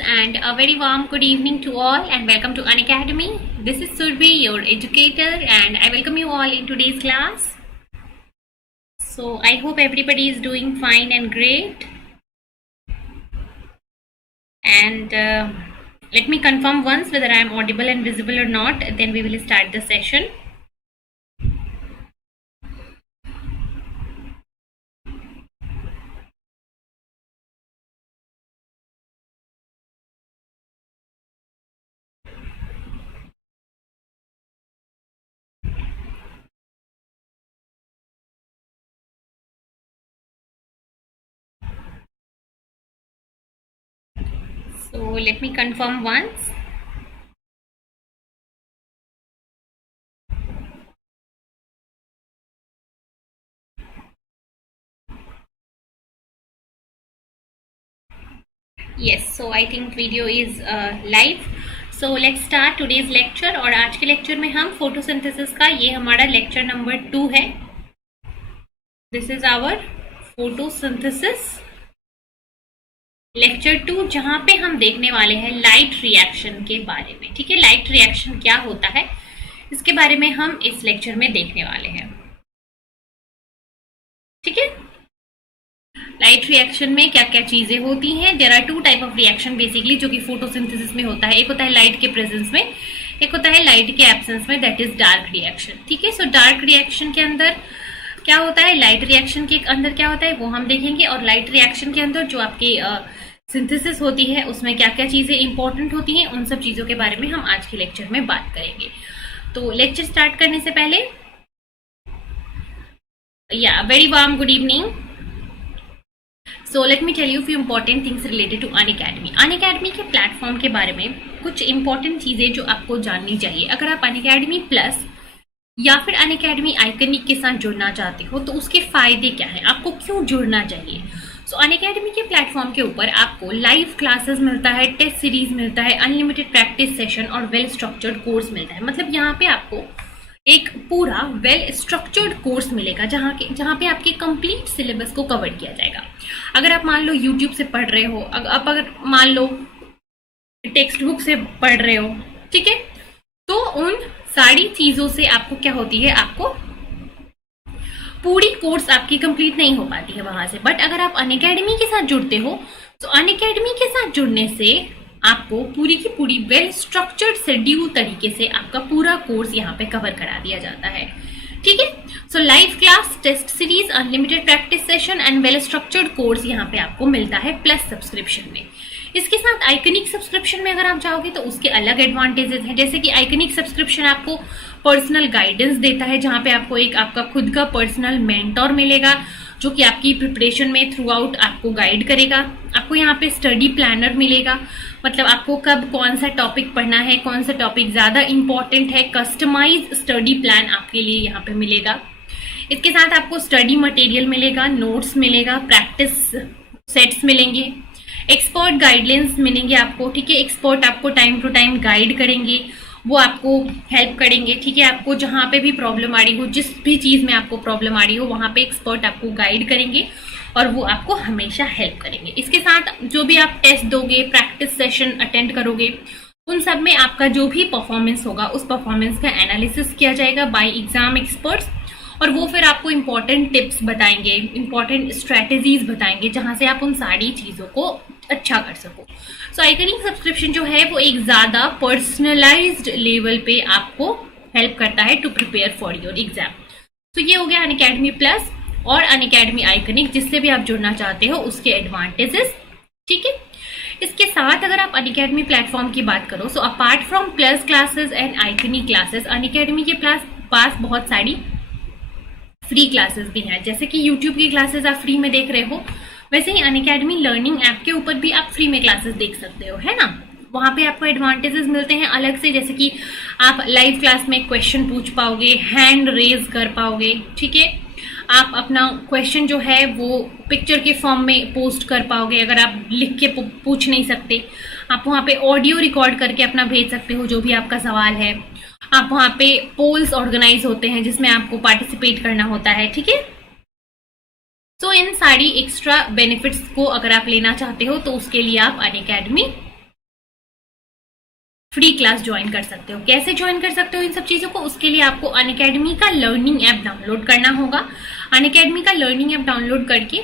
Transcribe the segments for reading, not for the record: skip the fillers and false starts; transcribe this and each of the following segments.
and a very warm good evening to all and welcome to Unacademy. This is Surbhi, your educator, and I welcome you all in today's class. So I hope everybody is doing fine and great. And let me confirm once whether I am audible and visible or not, then we will start the session. So let me confirm once. Yes, so I think video is live. So let's start today's lecture. और आज के lecture में हम photosynthesis का ये हमारा lecture number 2 है. This is our photosynthesis lecture 2, जहां पे हम देखने वाले हैं लाइट रिएक्शन के बारे में. ठीक है, लाइट रिएक्शन क्या होता है इसके बारे में हम इस लेक्चर में देखने वाले हैं. ठीक है, लाइट रिएक्शन में क्या क्या चीजें होती हैं. There are 2 type of reaction basically जो कि फोटोसिंथेसिस में होता है. एक होता है लाइट के प्रेजेंस में, एक होता है लाइट के एब्सेंस में, दैट इज डार्क रिएक्शन. ठीक है, सो डार्क रिएक्शन के अंदर क्या होता है, लाइट रिएक्शन के अंदर क्या होता है वो हम देखेंगे. और लाइट रिएक्शन के अंदर जो आपकी सिंथेसिस होती है उसमें क्या क्या चीजें इंपॉर्टेंट होती हैं, उन सब चीजों के बारे में हम आज के लेक्चर में बात करेंगे. तो लेक्चर स्टार्ट करने से पहले very warm good evening. So let me tell you few important things related to Unacademy. Unacademy के प्लेटफॉर्म के बारे में कुछ इंपॉर्टेंट चीजें जो आपको जाननी चाहिए. अगर आप अनअकैडमी प्लस या फिर अनअकैडमी आइकनिक के साथ जुड़ना चाहते हो तो उसके फायदे क्या हैं, आपको क्यों जुड़ना चाहिए. सो अनअकैडमी के प्लेटफॉर्म के ऊपर आपको लाइव क्लासेस मिलता है, टेस्ट सीरीज मिलता है, अनलिमिटेड प्रैक्टिस सेशन और वेल स्ट्रक्चर्ड कोर्स मिलता है. मतलब यहाँ पे आपको एक पूरा वेल स्ट्रक्चर्ड कोर्स मिलेगा जहाँ पे आपके कंप्लीट सिलेबस को कवर किया जाएगा. अगर आप मान लो यूट्यूब से पढ़ रहे हो, आप अगर मान लो टेक्स्ट बुक से पढ़ रहे हो, ठीक है, तो उन सारी चीजों से आपको क्या होती है, आपको पूरी कोर्स आपकी कंप्लीट नहीं हो पाती है वहां से. बट अगर आप अनअकैडमी के साथ जुड़ते हो तो अनअकैडमी के साथ जुड़ने से आपको पूरी की पूरी वेल स्ट्रक्चर्ड शेड्यूल तरीके से आपका पूरा कोर्स यहाँ पे कवर करा दिया जाता है. ठीक है, so live class, test series, unlimited practice session and well structured course यहाँ पे आपको मिलता है प्लस सब्सक्रिप्शन में. इसके साथ आइकनिक सब्सक्रिप्शन में अगर आप जाओगे तो उसके अलग एडवांटेजेस हैं. जैसे कि आइकनिक सब्सक्रिप्शन आपको पर्सनल गाइडेंस देता है, जहाँ पे आपको एक आपका खुद का पर्सनल मेंटोर मिलेगा जो कि आपकी प्रिपरेशन में थ्रू आउट आपको गाइड करेगा. आपको यहाँ पे स्टडी प्लानर मिलेगा, मतलब आपको कब कौन सा टॉपिक पढ़ना है, कौन सा टॉपिक ज्यादा इंपॉर्टेंट है, कस्टमाइज स्टडी प्लान आपके लिए यहाँ पे मिलेगा. इसके साथ आपको स्टडी मटेरियल मिलेगा, नोट्स मिलेगा, प्रैक्टिस सेट्स मिलेंगे, एक्सपर्ट गाइडलाइंस मिलेंगे आपको. ठीक है, एक्सपर्ट आपको टाइम टू टाइम गाइड करेंगे, वो आपको हेल्प करेंगे. ठीक है, आपको जहाँ पे भी प्रॉब्लम आ रही हो, जिस भी चीज में आपको प्रॉब्लम आ रही हो, वहां पे एक्सपर्ट आपको गाइड करेंगे और वो आपको हमेशा हेल्प करेंगे. इसके साथ जो भी आप टेस्ट दोगे, प्रैक्टिस सेशन अटेंड करोगे, उन सब में आपका जो भी परफॉर्मेंस होगा उस परफॉर्मेंस का एनालिसिस किया जाएगा बाय एग्जाम एक्सपर्ट्स, और वो फिर आपको इंपॉर्टेंट टिप्स बताएंगे, इंपॉर्टेंट स्ट्रेटेजीज बताएंगे जहां से आप उन सारी चीजों को अच्छा कर सको. सो आइकनिक सब्सक्रिप्शन जो है वो एक ज्यादा पर्सनलाइज्ड लेवल पे आपको हेल्प करता है to prepare for your exam. तो ये हो गया अनअकैडमी प्लस और अनअकैडमी आइकनिक, जिससे भी आप जुड़ना चाहते हो उसके एडवांटेजेस. ठीक है, इसके साथ अगर आप अनअकैडमी प्लेटफॉर्म की बात करो, so apart from plus classes and iconic classes, Unacademy के पास बहुत सारी फ्री क्लासेस भी हैं. जैसे कि यूट्यूब की क्लासेस आप फ्री में देख रहे हो, वैसे ही अनअकैडमी लर्निंग ऐप के ऊपर भी आप फ्री में क्लासेस देख सकते हो, है ना. वहां पे आपको एडवांटेजेस मिलते हैं अलग से, जैसे कि आप लाइव क्लास में क्वेश्चन पूछ पाओगे, हैंड रेज कर पाओगे. ठीक है, आप अपना क्वेश्चन जो है वो पिक्चर के फॉर्म में पोस्ट कर पाओगे. अगर आप लिख के पूछ नहीं सकते, आप वहां पे ऑडियो रिकॉर्ड करके अपना भेज सकते हो जो भी आपका सवाल है. आप वहां पे पोल्स ऑर्गेनाइज होते हैं जिसमें आपको पार्टिसिपेट करना होता है. ठीक है, तो इन सारी एक्स्ट्रा बेनिफिट्स को अगर आप लेना चाहते हो तो उसके लिए आप अनअकैडमी फ्री क्लास ज्वाइन कर सकते हो। कैसे ज्वाइन कर सकते हो इन सब चीजों को, उसके लिए आपको अनअकैडमी का लर्निंग ऐप डाउनलोड करना होगा। अनअकैडमी का लर्निंग ऐप डाउनलोड करके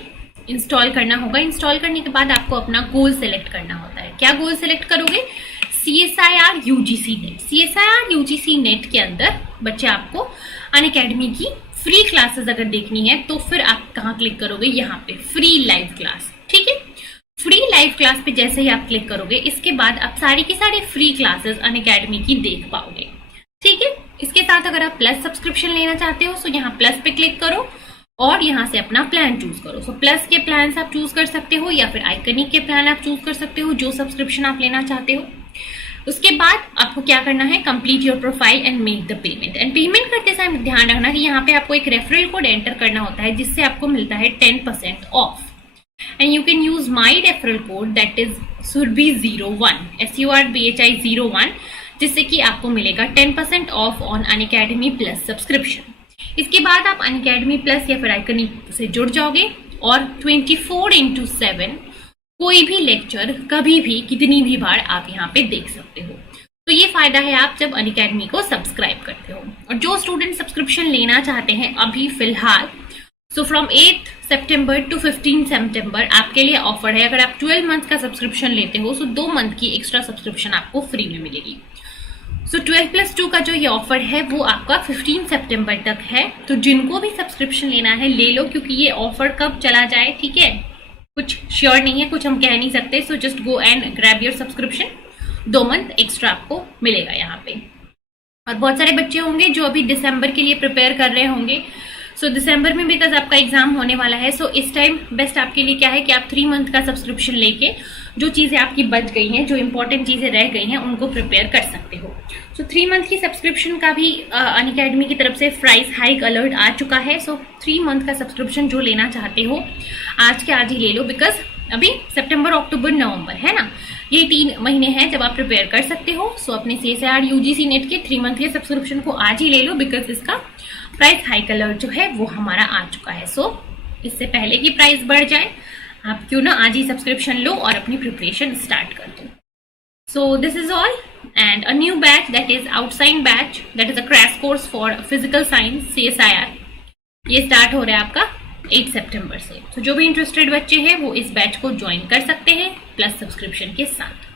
इंस्टॉल करना होगा। इंस्टॉल करने के बाद आपको अपना गोल सेलेक्ट करना होता है। क्या गोल सेलेक्ट करोगे? CSIR UGC net. CSIR UGC net के अंदर बच्चे आपको अनअकैडमी की फ्री क्लासेस अगर देखनी है तो फिर आप कहाँ क्लिक करोगे? यहाँ पे फ्री लाइव क्लास। ठीक है, फ्री लाइव क्लास पे जैसे ही आप क्लिक करोगे इसके बाद आप सारी की सारी फ्री क्लासेस अनअकैडमी की देख पाओगे। ठीक है, इसके साथ अगर आप प्लस सब्सक्रिप्शन लेना चाहते हो तो यहाँ प्लस पे क्लिक करो और यहाँ से अपना प्लान चूज करो। सो प्लस के प्लान आप चूज कर सकते हो या फिर आइकनिक के प्लान आप चूज कर सकते हो, जो सब्सक्रिप्शन आप लेना चाहते हो। उसके बाद आपको क्या करना है? Complete your profile and make the payment. And payment करते समय ध्यान रखना कि यहाँ पे आपको एक रेफरल कोड एंटर करना होता है जिससे आपको मिलता है 10% of. And you can use my referral code that is SURBHI01 SURBHI01 जिससे कि आपको मिलेगा 10% of on Unacademy plus subscription. इसके बाद आप अनअकैडमी प्लस या फिर आइकनिक से जुड़ जाओगे और 24/7 कोई भी लेक्चर कभी भी कितनी भी बार आप यहाँ पे देख सकते हो। तो ये फायदा है आप जब अनअकैडमी को सब्सक्राइब करते हो। और जो स्टूडेंट सब्सक्रिप्शन लेना चाहते हैं अभी फिलहाल, सो फ्रॉम 8 सितंबर टू 15 सितंबर आपके लिए ऑफर है। अगर आप 12 मंथ का सब्सक्रिप्शन लेते हो तो 2 मंथ की एक्स्ट्रा सब्सक्रिप्शन आपको फ्री में मिलेगी। सो 12+2 का जो ये ऑफर है वो आपका 15 सितंबर तक है। तो जिनको भी सब्सक्रिप्शन लेना है ले लो, क्योंकि ये ऑफर कब चला जाए ठीक है कुछ श्योर नहीं है, कुछ हम कह नहीं सकते। So just go and grab your subscription, 2 month extra आपको मिलेगा यहाँ पे। और बहुत सारे बच्चे होंगे जो अभी दिसंबर के लिए प्रिपेयर कर रहे होंगे। सो दिसंबर में बिकॉज आपका एग्जाम होने वाला है, सो इस टाइम बेस्ट आपके लिए क्या है कि आप 3 मंथ का सब्सक्रिप्शन लेके जो चीजें आपकी बच गई हैं, जो इंपॉर्टेंट चीजें रह गई हैं, उनको प्रिपेयर कर सकते हो। सो 3 मंथ की सब्सक्रिप्शन का भी अनअकैडमी की तरफ से प्राइस हाइक अलर्ट आ चुका है। सो 3 मंथ का सब्सक्रिप्शन जो लेना चाहते हो आज के आज ही ले लो, बिकॉज अभी सितंबर, अक्टूबर, नवंबर है ना, ये 3 महीने हैं जब आप प्रिपेयर कर सकते हो। सो अपने CSIR UGC नेट के 3 मंथ के सब्सक्रिप्शन को आज ही ले लो, बिकॉज इसका प्राइस हाइक अलर्ट जो है वो हमारा आ चुका है। सो इससे पहले की प्राइस बढ़ जाए आप क्यों ना आज ही सब्सक्रिप्शन लो और अपनी प्रिपरेशन स्टार्ट कर दो। सो this is all and a new batch that is outside batch, that is a crash course for physical science CSIR। ये स्टार्ट हो रहा है आपका 8 सितंबर से। तो जो भी इंटरेस्टेड बच्चे हैं वो इस बैच को ज्वाइन कर सकते हैं प्लस सब्सक्रिप्शन के साथ।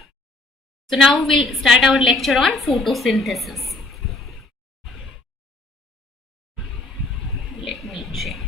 So now will start our lecture on photosynthesis. Let me check.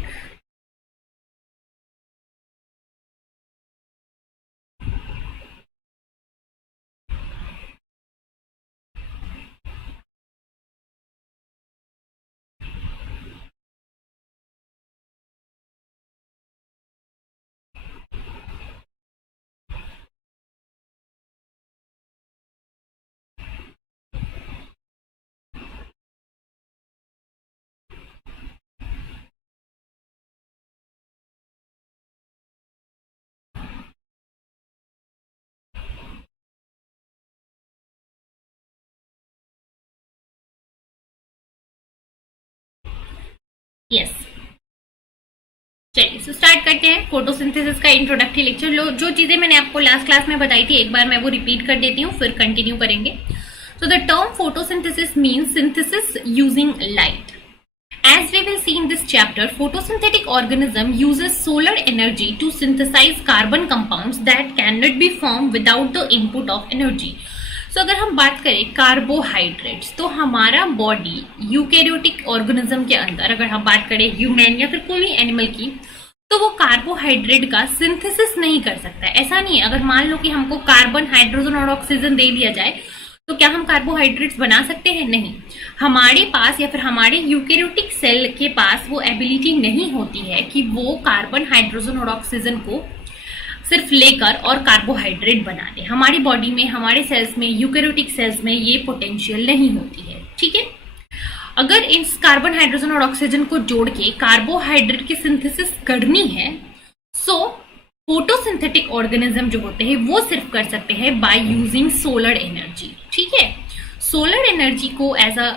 Yes, चलिए सो स्टार्ट करते हैं फोटोसिंथेसिस का इंट्रोडक्टरी लेक्चर। जो चीजें मैंने आपको लास्ट क्लास में बताई थी एक बार मैं वो रिपीट कर देती हूँ, फिर कंटिन्यू करेंगे। So the term photosynthesis means synthesis using light. As we will see in this chapter, photosynthetic organism uses solar energy to synthesize carbon compounds that cannot be formed without the input of energy. So अगर हम बात करें carbohydrates, तो हमारा body eukaryotic organism के अंदर, अगर हम बात करें ह्यूमन या फिर कोई भी एनिमल की, तो वो कार्बोहाइड्रेट का सिंथेसिस नहीं कर सकता है। ऐसा नहीं है, अगर मान लो कि हमको कार्बन, हाइड्रोजन और ऑक्सीजन दे दिया जाए तो क्या हम कार्बोहाइड्रेट्स बना सकते हैं? नहीं। हमारे पास या फिर हमारे यूकैरियोटिक सेल के पास वो एबिलिटी नहीं होती है कि वो कार्बन, हाइड्रोजन और ऑक्सीजन को सिर्फ लेकर और कार्बोहाइड्रेट बना दे। हमारी बॉडी में, हमारे सेल्स में, यूकैरियोटिक सेल्स में ये पोटेंशियल नहीं होती है। ठीक है, अगर इन कार्बन, हाइड्रोजन और ऑक्सीजन को जोड़ के कार्बोहाइड्रेट की सिंथेसिस करनी है, सो फोटोसिंथेटिक ऑर्गेनिज्म जो होते हैं वो सिर्फ कर सकते हैं बाय यूजिंग सोलर एनर्जी। ठीक है, सोलर एनर्जी को as a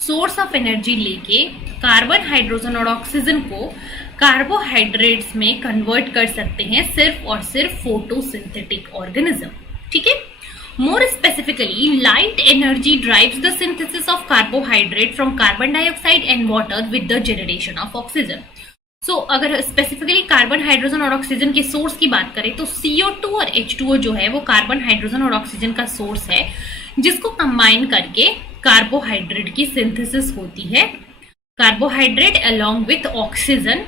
source of energy लेके कार्बन, हाइड्रोजन और ऑक्सीजन को कार्बोहाइड्रेट्स में कन्वर्ट कर सकते हैं सिर्फ और सिर्फ फोटोसिंथेटिक ऑर्गेनिज्म। ठीक है। More specifically, light energy drives the synthesis of carbohydrate from carbon dioxide and water with the generation of oxygen. So, अगर स्पेसिफिकली कार्बन, हाइड्रोजन और ऑक्सीजन के सोर्स की बात करें तो CO2 और H2O जो है वो कार्बन, हाइड्रोजन और ऑक्सीजन का सोर्स है, जिसको कंबाइन करके कार्बोहाइड्रेट की सिंथेसिस होती है। Carbohydrate along with oxygen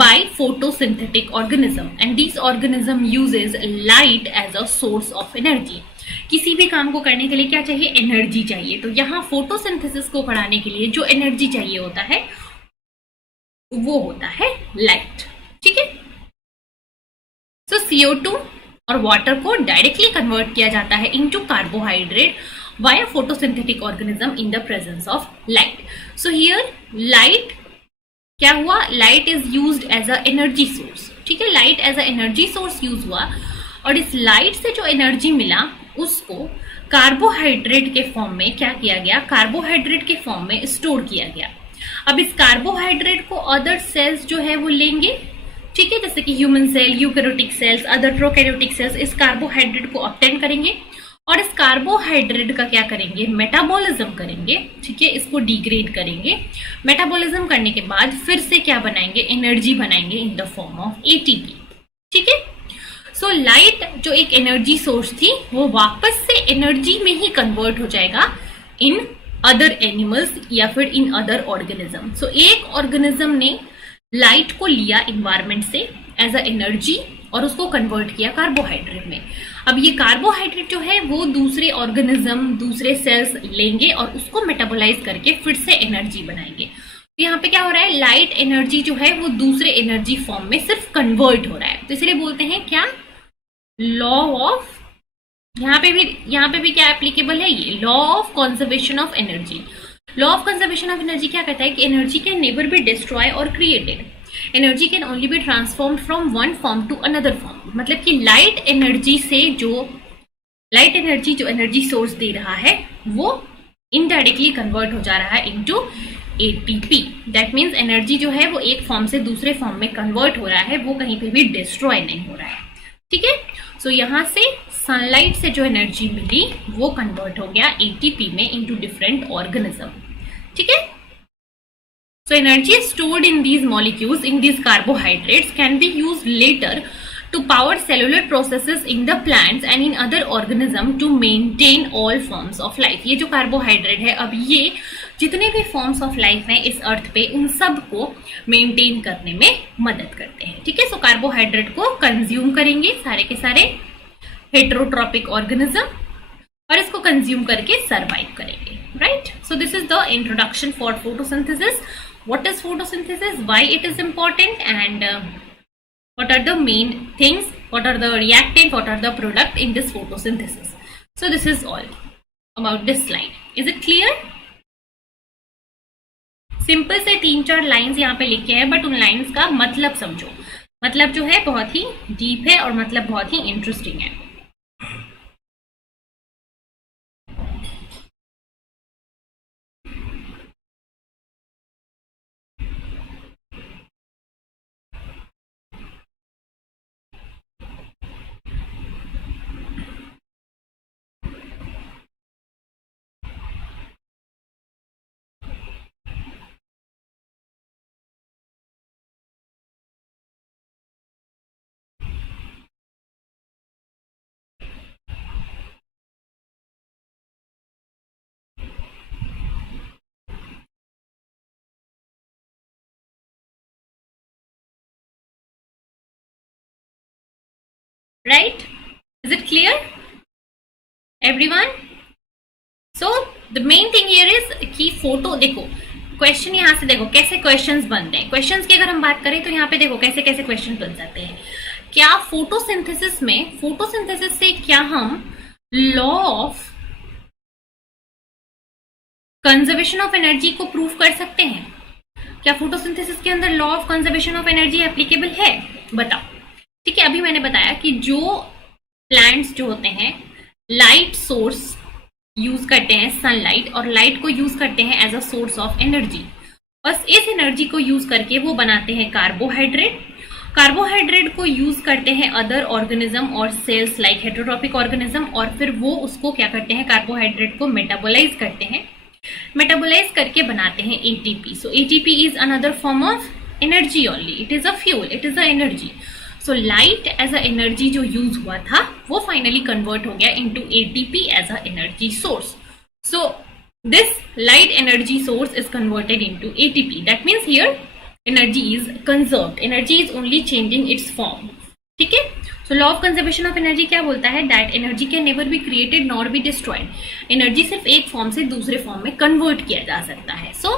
by photosynthetic organism, and these organism uses light as a source of energy. किसी भी काम को करने के लिए क्या चाहिए? एनर्जी चाहिए। तो यहाँ फोटोसिंथेसिस को बढ़ाने के लिए जो एनर्जी चाहिए होता है वो होता है लाइट। ठीक है। सो CO2 और वाटर को डायरेक्टली कन्वर्ट किया जाता है into carbohydrate via photosynthetic organism in the presence of light. So here light क्या हुआ? Light is used as a energy source. ठीक है, light as a energy source use हुआ और इस लाइट से जो एनर्जी मिला उसको कार्बोहाइड्रेट के फॉर्म में क्या किया गया? कार्बोहाइड्रेट के फॉर्म में स्टोर किया गया। अब इस कार्बोहाइड्रेट को अदर सेल्स जो है वो लेंगे। ठीक है, जैसे कि human cell, eukaryotic cells, other prokaryotic cells इस कार्बोहाइड्रेट को ऑब्टेन करेंगे और इस कार्बोहाइड्रेट का क्या करेंगे? मेटाबॉलिज्म करेंगे। ठीक है, इसको डिग्रेड करेंगे। मेटाबॉलिज्म करने के बाद फिर से क्या बनाएंगे? एनर्जी बनाएंगे इन द फॉर्म ऑफ ATP। ठीक है। सो लाइट जो एक एनर्जी सोर्स थी वो वापस से एनर्जी में ही कन्वर्ट हो जाएगा इन अदर एनिमल्स या फिर इन अदर ऑर्गेनिज्म। सो एक ऑर्गेनिज्म ने लाइट को लिया इन्वायरमेंट से एज अ एनर्जी और उसको कन्वर्ट किया कार्बोहाइड्रेट में। अब ये कार्बोहाइड्रेट जो है वो दूसरे ऑर्गेनिज्म, दूसरे सेल्स लेंगे और उसको मेटाबोलाइज करके फिर से एनर्जी बनाएंगे। तो यहाँ पे क्या हो रहा है? लाइट एनर्जी जो है वो दूसरे एनर्जी फॉर्म में सिर्फ कन्वर्ट हो रहा है। तो इसलिए बोलते हैं क्या? लॉ ऑफ, यहाँ पे भी क्या एप्लीकेबल है? ये law of conservation of energy. Law of conservation of energy क्या कहता है कि energy can never be destroy और created. Energy can only be transformed from one form to another form. मतलब कि लाइट एनर्जी जो एनर्जी सोर्स दे रहा है वो इनडायरेक्टली कन्वर्ट हो जा रहा है into ATP। That means energy जो है वो एक फॉर्म से दूसरे फॉर्म में कन्वर्ट हो रहा है, वो कहीं पे भी डिस्ट्रॉय नहीं हो रहा है। ठीक है। सो यहाँ से सनलाइट से जो एनर्जी मिली वो कन्वर्ट हो गया ATP में इनटू डिफरेंट ऑर्गेनिज्म। ठीक है। So energy stored in these molecules, in these carbohydrates, can be used later to power cellular processes in the plants and in other organisms to maintain all forms of life. ये जो carbohydrate है, अब ये जितने भी forms of life हैं इस अर्थ पे उन सब को मेंटेन करने में मदद करते हैं। ठीक है। सो कार्बोहाइड्रेट को कंज्यूम करेंगे सारे के सारे हेटेरोट्रॉपिक ऑर्गेनिज्म और इसको कंज्यूम करके सर्वाइव करेंगे। Right. So this is the introduction for photosynthesis. What is photosynthesis, why it is important, and what are the main things, what are the reactant, what are the product in this photosynthesis. So this is all about this slide. Is it clear? Simple से 3-4 lines यहाँ पे लिखे हैं, but उन lines का मतलब समझो। मतलब जो है बहुत ही डीप है और मतलब बहुत ही इंटरेस्टिंग है। Right? Is it clear, everyone? So the main thing here is कि फोटो देखो, क्वेश्चन यहाँ से देखो कैसे क्वेश्चंस बनते हैं। क्वेश्चंस की अगर हम बात करें तो यहाँ पे देखो कैसे कैसे क्वेश्चन बन जाते हैं। क्या फोटोसिंथेसिस से क्या हम law of conservation of energy को प्रूव कर सकते हैं? क्या फोटोसिंथेसिस के अंदर law of conservation of energy applicable है? बताओ। ठीक है। अभी मैंने बताया कि जो प्लांट्स जो होते हैं लाइट सोर्स यूज करते हैं, सनलाइट, और लाइट को यूज करते हैं as a source of energy, और इस एनर्जी को यूज करके वो बनाते हैं कार्बोहाइड्रेट, कार्बोहाइड्रेट को यूज करते हैं अदर ऑर्गेनिज्म और सेल्स लाइक हेटेरोट्रॉपिक ऑर्गेनिज्म, और फिर वो उसको क्या करते हैं, कार्बोहाइड्रेट को मेटाबोलाइज करते हैं, मेटाबोलाइज करके बनाते हैं ATP. So ATP is another form of energy only, it is a fuel, it is a energy. So light as a energy जो यूज हुआ था वो फाइनली कन्वर्ट हो गया into ATP as a energy source. So this light energy source is converted into ATP. That means here energy is conserved. Energy is only changing its form. ठीक है. So law of conservation of energy क्या बोलता है, that energy can never be created nor be destroyed. Energy सिर्फ एक form से दूसरे form में कन्वर्ट किया जा सकता है. So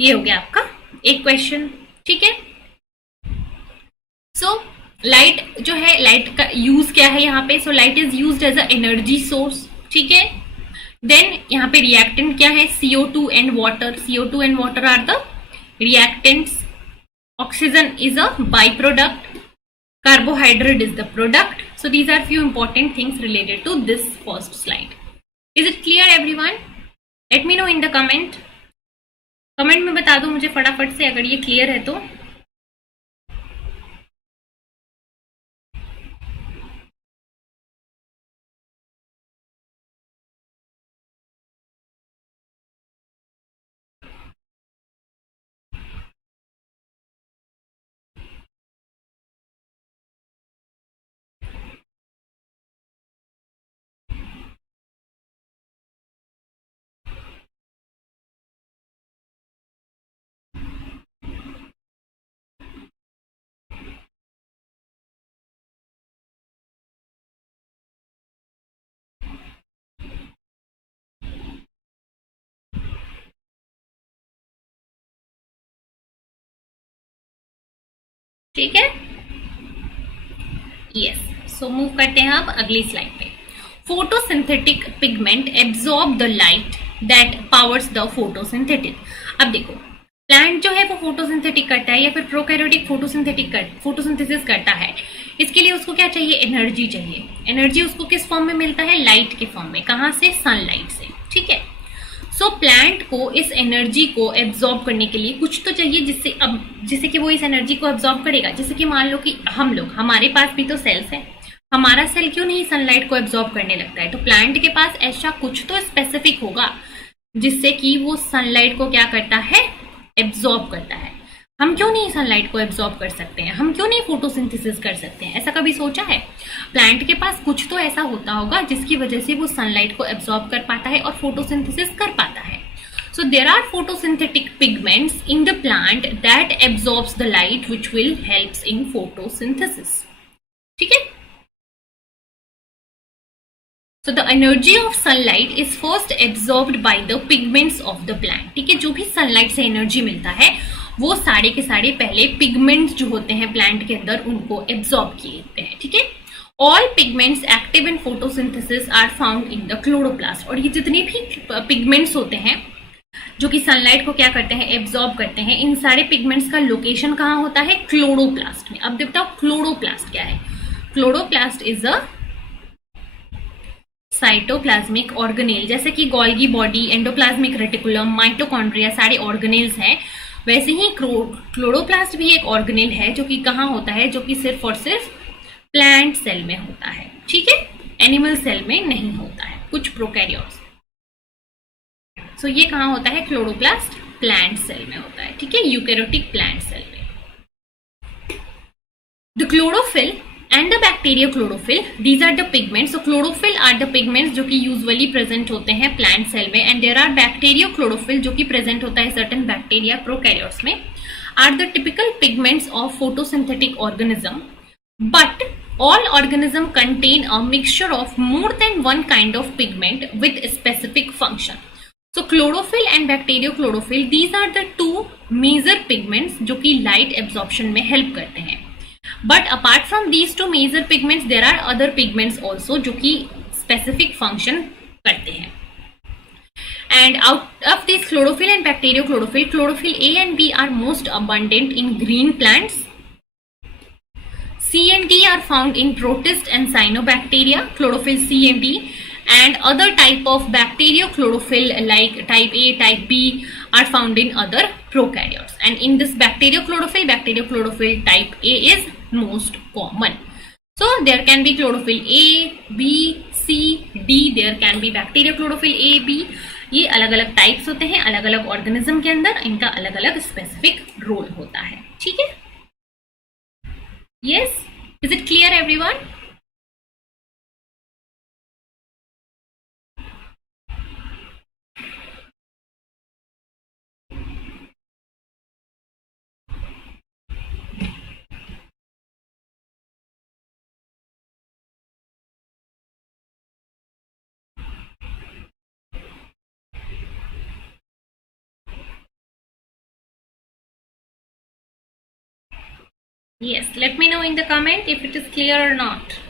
ये हो गया आपका एक क्वेश्चन. ठीक है. So लाइट जो है, लाइट का यूज क्या है यहाँ पे, so light is used as a energy source. ठीक है. देन यहाँ पे रिएक्टेंट क्या है, CO2 and water. CO2 and water are the reactants. Oxygen is a by product. Carbohydrate is the product. So these are few important things related to this first slide. Is it clear everyone? Let me know in the comment. Comment में बता दो मुझे फटाफट से अगर ये clear है तो. ठीक है. यस. सो मूव करते हैं अब अगली स्लाइड पे. Photosynthetic pigment absorb the light that powers the photosynthetic. अब देखो, प्लांट जो है वो फोटोसिंथेटिक करता है या फिर प्रोकैरियोटिक फोटोसिंथेसिस करता है. इसके लिए उसको क्या चाहिए, एनर्जी चाहिए. एनर्जी उसको किस फॉर्म में मिलता है, लाइट के फॉर्म में. कहाँ से, सनलाइट से. ठीक है. सो प्लांट को इस एनर्जी को एब्जॉर्ब करने के लिए कुछ तो चाहिए जिससे कि वो इस एनर्जी को एब्जॉर्ब करेगा. जैसे कि मान लो कि हम लोग, हमारे पास भी तो सेल्स है, हमारा सेल क्यों नहीं सनलाइट को एब्जॉर्ब करने लगता है. तो प्लांट के पास ऐसा कुछ तो स्पेसिफिक होगा जिससे कि वो सनलाइट को क्या करता है, एब्जॉर्ब करता है. हम क्यों नहीं सनलाइट को एब्जॉर्ब कर सकते हैं, हम क्यों नहीं फोटोसिंथेसिस कर सकते हैं, ऐसा कभी सोचा है? प्लांट के पास कुछ तो ऐसा होता होगा जिसकी वजह से वो सनलाइट को एब्जॉर्ब कर पाता है और फोटोसिंथेसिस कर पाता है. So there are photosynthetic pigments in the plant that absorbs the light which will helps in photosynthesis. ठीक है. So the energy of sunlight is first absorbed by the pigments of the plant. ठीक है. जो भी sunlight से energy मिलता है वो सारे के सारे पहले पिगमेंट्स जो होते हैं प्लांट के अंदर उनको एब्जॉर्ब किए जाते हैं. ठीक है. All pigments active in photosynthesis are found in the chloroplast. और ये जितने भी पिगमेंट्स होते हैं जो कि सनलाइट को क्या करते हैं, एब्जॉर्ब करते हैं, इन सारे पिगमेंट्स का लोकेशन कहाँ होता है, क्लोरोप्लास्ट में. अब देखता हूँ क्लोरोप्लास्ट क्या है. Chloroplast is a cytoplasmic organelle. जैसे कि Golgi body, endoplasmic reticulum, mitochondria सारे ऑर्गेनेल्स हैं, वैसे ही क्लोरोप्लास्ट भी एक ऑर्गेनेल है जो कि कहाँ होता है, जो कि सिर्फ और सिर्फ प्लांट सेल में होता है. ठीक है. एनिमल सेल में नहीं होता है, कुछ प्रोकैरियोट्स. सो ये कहाँ होता है, क्लोरोप्लास्ट प्लांट सेल में होता है. ठीक है. यूकैरियोटिक प्लांट सेल में. The chlorophyll and the bacteria chlorophyll, these are the pigments. So chlorophyll are the pigments जो कि usually present होते हैं plant cell में, and there are bacteria chlorophyll जो कि present होता है certain bacteria prokaryotes में, are the typical pigments of photosynthetic organism. But all organism contain a mixture of more than one kind of pigment with specific function. So chlorophyll and bacteria chlorophyll, these are the two major pigments जो कि light absorption में help करते हैं. But apart from these two major pigments, there are other pigments also जो कि specific function करते हैं. And out of this chlorophyll and bacteria chlorophyll, chlorophyll A and B are most abundant in green plants. C and D are found in protist and cyanobacteria, chlorophyll C and D, and other type of bacteria chlorophyll like type A, type B are found in other prokaryotes. And in this bacteria chlorophyll type A is most common. So there can be chlorophyll A, B, C, D. There can be bacteria chlorophyll A, B. ये अलग अलग types होते हैं अलग अलग organism के अंदर, इनका अलग अलग स्पेसिफिक रोल होता है. ठीक है. Yes, is it clear everyone? Yes, let me know in the comment if it is clear or not.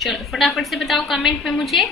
चलो फटाफट से बताओ कमेंट में मुझे.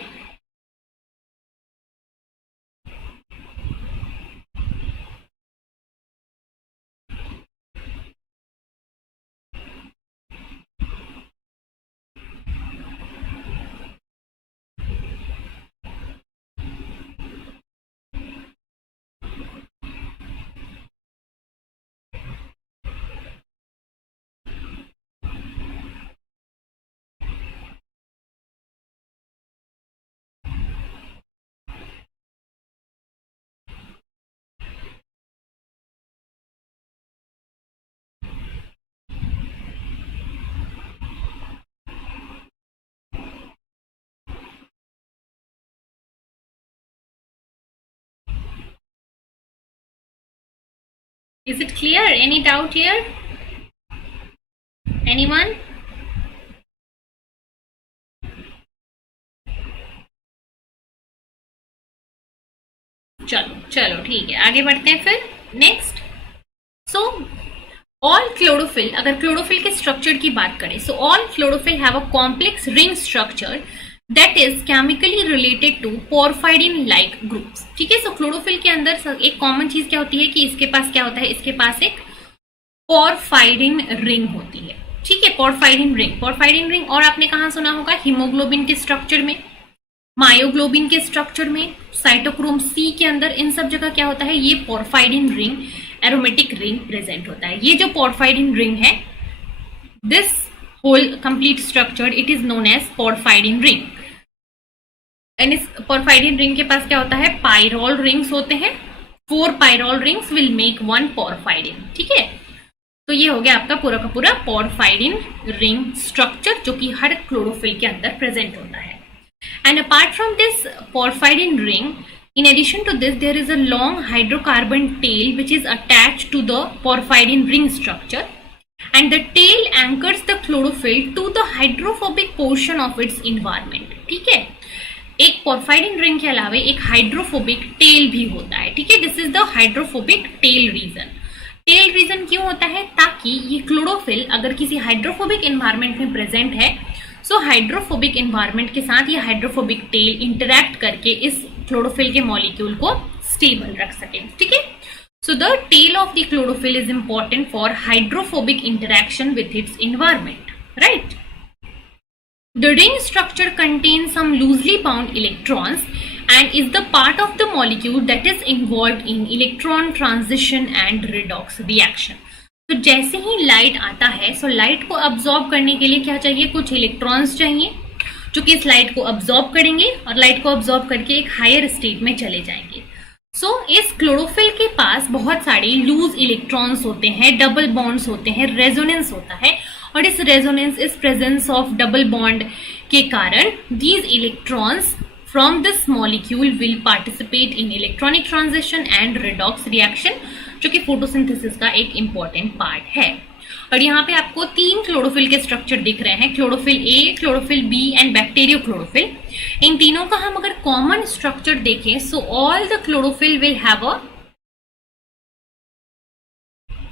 Is it clear? Any doubt here? Anyone? चलो चलो ठीक है, आगे बढ़ते हैं फिर. नेक्स्ट. सो ऑल क्लोरोफिल, अगर क्लोरोफिल के स्ट्रक्चर की बात करें, so all chlorophyll have a complex ring structure that is chemically related to porphyrin like groups. ठीक है. सो क्लोरोफिल के अंदर एक कॉमन चीज क्या होती है कि इसके पास क्या होता है, इसके पास एक पोरफाइरिन रिंग होती है. ठीक है. Porphyrin ring, porphyrin ring. और आपने कहा सुना होगा हीमोग्लोबिन के स्ट्रक्चर में, मायोग्लोबिन के स्ट्रक्चर में, साइटोक्रोम सी के अंदर, इन सब जगह क्या होता है, ये porphyrin ring, aromatic ring present होता है. ये जो पोरफाइरिन रिंग है, this whole complete structure it is known as porphyrin ring. And इस पोरफाइरिन रिंग के पास क्या होता है, पायरोल रिंग्स होते हैं. 4 pyrrole rings will make 1 porphyrin. ठीक है. तो ये हो गया आपका पूरा का पूरा पोरफाइरिन रिंग स्ट्रक्चर, जो कि हर क्लोरोफिल के अंदर प्रेजेंट होता है. And apart from this porphyrin ring, in addition to this, there is a long hydrocarbon tail which is attached to the porphyrin ring structure, and the tail anchors the chlorophyll to the hydrophobic portion of its environment. ठीक है. एक porphyrin ring के अलावा एक hydrophobic tell भी होता है. ठीक है. This is the hydrophobic tail region. Tail region क्यों होता है, ताकि ये क्लोरोफिल अगर किसी हाइड्रोफोबिक एनवायरमेंट में प्रेजेंट है, सो हाइड्रोफोबिक एनवायरमेंट के साथ ये हाइड्रोफोबिक टेल इंटरैक्ट करके इस क्लोरोफिल के मॉलिक्यूल को स्टेबल रख सके. ठीक है. So the tail of the chlorophyll is important for hydrophobic interaction with its environment. Right. The ring structure contains some loosely bound electrons and is the part of the molecule that is involved in electron transition and redox reaction. तो जैसे ही light आता है, so light को absorb करने के लिए क्या चाहिए, कुछ इलेक्ट्रॉन्स चाहिए जो कि इस लाइट को अब्सॉर्ब करेंगे और लाइट को अब्सॉर्ब करके एक हायर स्टेट में चले जाएंगे. सो इस क्लोरोफिल के पास बहुत सारे लूज इलेक्ट्रॉन्स होते हैं, डबल बॉन्ड्स होते हैं, रेजोनेंस होता है, और इस रेजोनेंस, इस प्रेजेंस ऑफ डबल बॉन्ड के कारण these electrons from this molecule will participate in electronic transition and redox reaction, जो कि फोटोसिंथेसिस का एक इंपॉर्टेंट पार्ट है. और यहाँ पे आपको 3 क्लोरोफिल के स्ट्रक्चर दिख रहे हैं, chlorophyll A, chlorophyll B and bacteriochlorophyll. इन तीनों का हम अगर कॉमन स्ट्रक्चर देखें, so all the chlorophyll will have a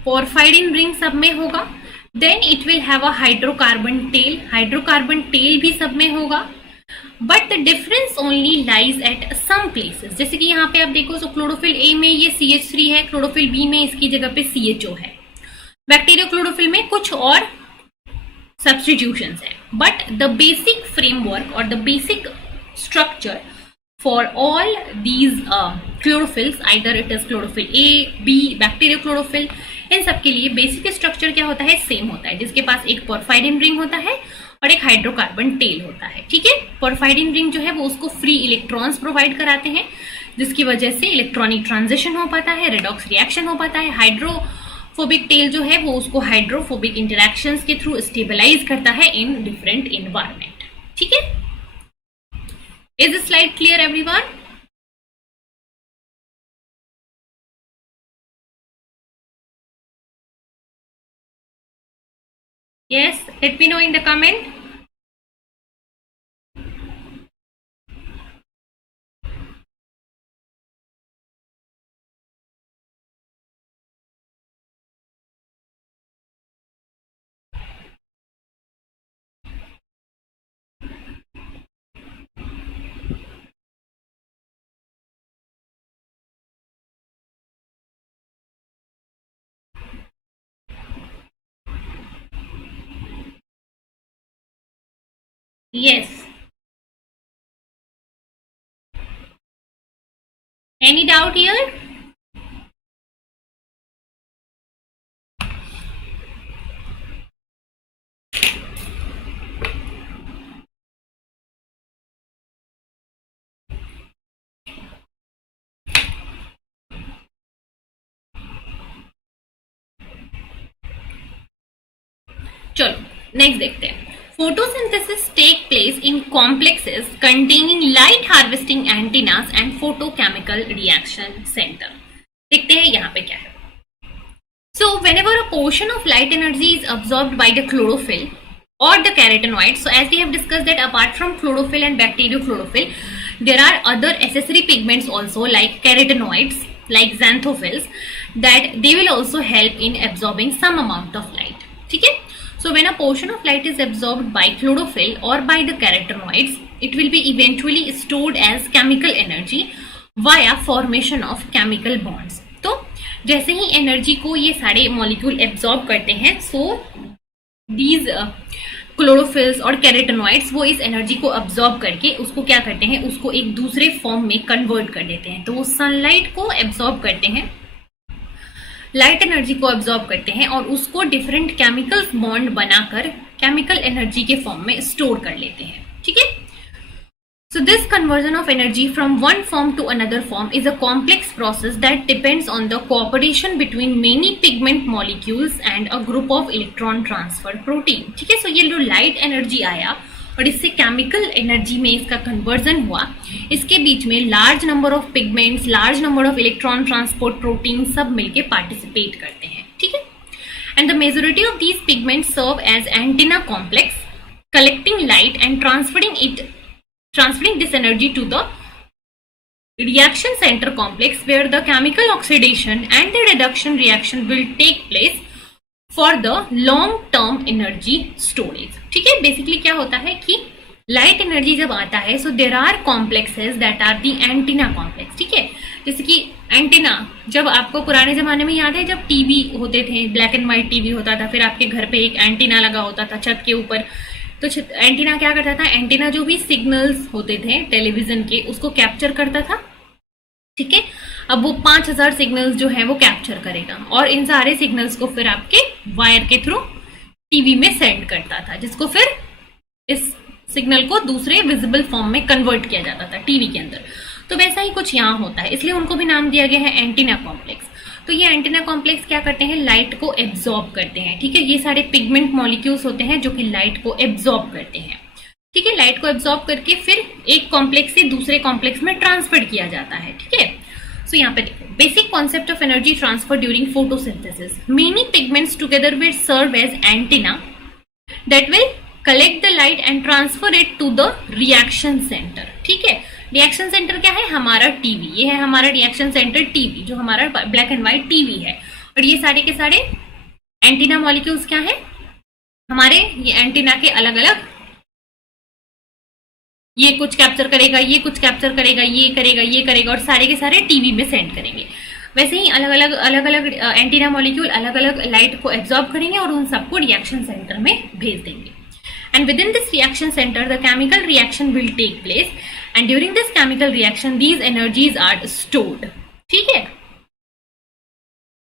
porphyrin ring सब में होगा. Then it will have a hydrocarbon tail, hydrocarbon tail भी सब में होगा. But the difference only lies at some places. जैसे कि यहाँ पे आप देखो, तो क्लोरोफिल ए में ये CH3 है, क्लोरोफिल बी में इसकी जगह पे CHO है, बैक्टीरियो क्लोरोफिल में कुछ और substitutions है, but the basic framework or the basic structure for all these chlorophylls, either it is chlorophyll A, B, bacterial chlorophyll, इन सब के लिए बेसिक स्ट्रक्चर क्या होता है, सेम होता है, जिसके पास एक पोरफायरिन रिंग होता है और एक हाइड्रोकार्बन टेल होता है। ठीक है, पोरफायरिन रिंग जो है वो उसको फ्री इलेक्ट्रॉन्स प्रोवाइड कराते हैं, जिसकी वजह से इलेक्ट्रॉनिक ट्रांजिशन हो पाता है, रेडॉक्स रिएक्शन हो पाता है। हाइड्रोफोबिक टेल जो है वो उसको हाइड्रोफोबिक इंटरेक्शंस के थ्रू स्टेबलाइज करता है इन डिफरेंट इन्वायरमेंट। ठीक है, is this slide clear everyone? Yes, let me know in the comment. Yes. Any doubt here? चलो नेक्स्ट देखते हैं। Photosynthesis take place in complexes containing light harvesting antennas and photochemical reaction center. देखते हैं यहाँ पे क्या है। So whenever a portion of light energy is absorbed by the chlorophyll or the carotenoids, so as we have discussed that apart from chlorophyll and bacteriochlorophyll, there are other accessory pigments also like carotenoids, like xanthophylls, that they will also help in absorbing some amount of light. ठीक है, so when a portion of light is absorbed by chlorophyll or by the carotenoids, it will be eventually stored as chemical energy via formation of chemical bonds. तो जैसे ही energy को ये सारे molecule absorb करते हैं, so these chlorophylls और carotenoids वो इस एनर्जी को अब्जॉर्ब करके उसको क्या करते हैं, उसको एक दूसरे फॉर्म में कन्वर्ट कर देते हैं। तो वो सनलाइट को एब्जॉर्ब करते हैं, लाइट एनर्जी को एब्जॉर्ब करते हैं और उसको डिफरेंट केमिकल्स बॉन्ड बनाकर केमिकल एनर्जी के फॉर्म में स्टोर कर लेते हैं। ठीक है, so this conversion of energy from one form to another form is a complex process that depends on the cooperation between many pigment molecules and a group of electron transfer protein. ठीक है, so ये जो light energy आया और इससे chemical energy में इसका conversion हुआ, इसके बीच में large number of pigments, large number of electron transport protein सब मिलके पार्टिसिपेट करते हैं। ठीक है, and the majority of these pigments serve as antenna complex, collecting light and transferring this energy to the reaction center complex where the chemical oxidation and the reduction reaction will take place for the long term energy storage. ठीक है, basically क्या होता है कि light energy जब आता है, so there are complexes that are the antenna complex. ठीक है, जैसे कि एंटीना, जब आपको पुराने जमाने में याद है जब टीवी होते थे, ब्लैक एंड व्हाइट टीवी होता था, फिर आपके घर पे एक एंटीना लगा होता था छत के ऊपर। तो एंटीना क्या करता था, एंटीना जो भी सिग्नल्स होते थे टेलीविजन के उसको कैप्चर करता था। ठीक है, अब वो 5000 सिग्नल्स जो है वो कैप्चर करेगा और इन सारे सिग्नल्स को फिर आपके वायर के थ्रू टीवी में सेंड करता था, जिसको फिर इस सिग्नल को दूसरे विजिबल फॉर्म में कन्वर्ट किया जाता था टीवी के अंदर। तो वैसा ही कुछ यहाँ होता है, इसलिए उनको भी नाम दिया गया है एंटीना कॉम्प्लेक्स। तो ये एंटीना कॉम्प्लेक्स क्या करते हैं, लाइट को एब्जॉर्ब करते हैं। ठीक है, ये सारे पिगमेंट मॉलिक्यूल्स होते हैं जो कि लाइट को एब्जॉर्ब करते हैं। ठीक है, लाइट को एब्जॉर्ब करके फिर एक कॉम्प्लेक्स से दूसरे कॉम्प्लेक्स में ट्रांसफर किया जाता है। ठीक है, सो यहाँ पे देखो, basic concept of energy transfer during photosynthesis, many pigments together will serve as antenna that will collect the light and transfer it to the reaction centre. ठीक है, रिएक्शन सेंटर क्या है, हमारा टीवी, ये है हमारा रिएक्शन सेंटर टीवी, जो हमारा ब्लैक एंड व्हाइट टीवी है। और ये सारे के सारे एंटीना मॉलिक्यूल्स क्या है हमारे, ये एंटीना के अलग अलग ये कुछ कैप्चर करेगा, ये कुछ कैप्चर करेगा, ये करेगा, ये करेगा, और सारे के सारे टीवी में सेंड करेंगे। वैसे ही अलग अलग एंटीना मॉलिक्यूल अलग अलग लाइट को एब्जॉर्ब करेंगे और उन सबको रिएक्शन सेंटर में भेज देंगे। And within this reaction centre the chemical reaction will take place and during this chemical reaction these energies are stored. ठीक है,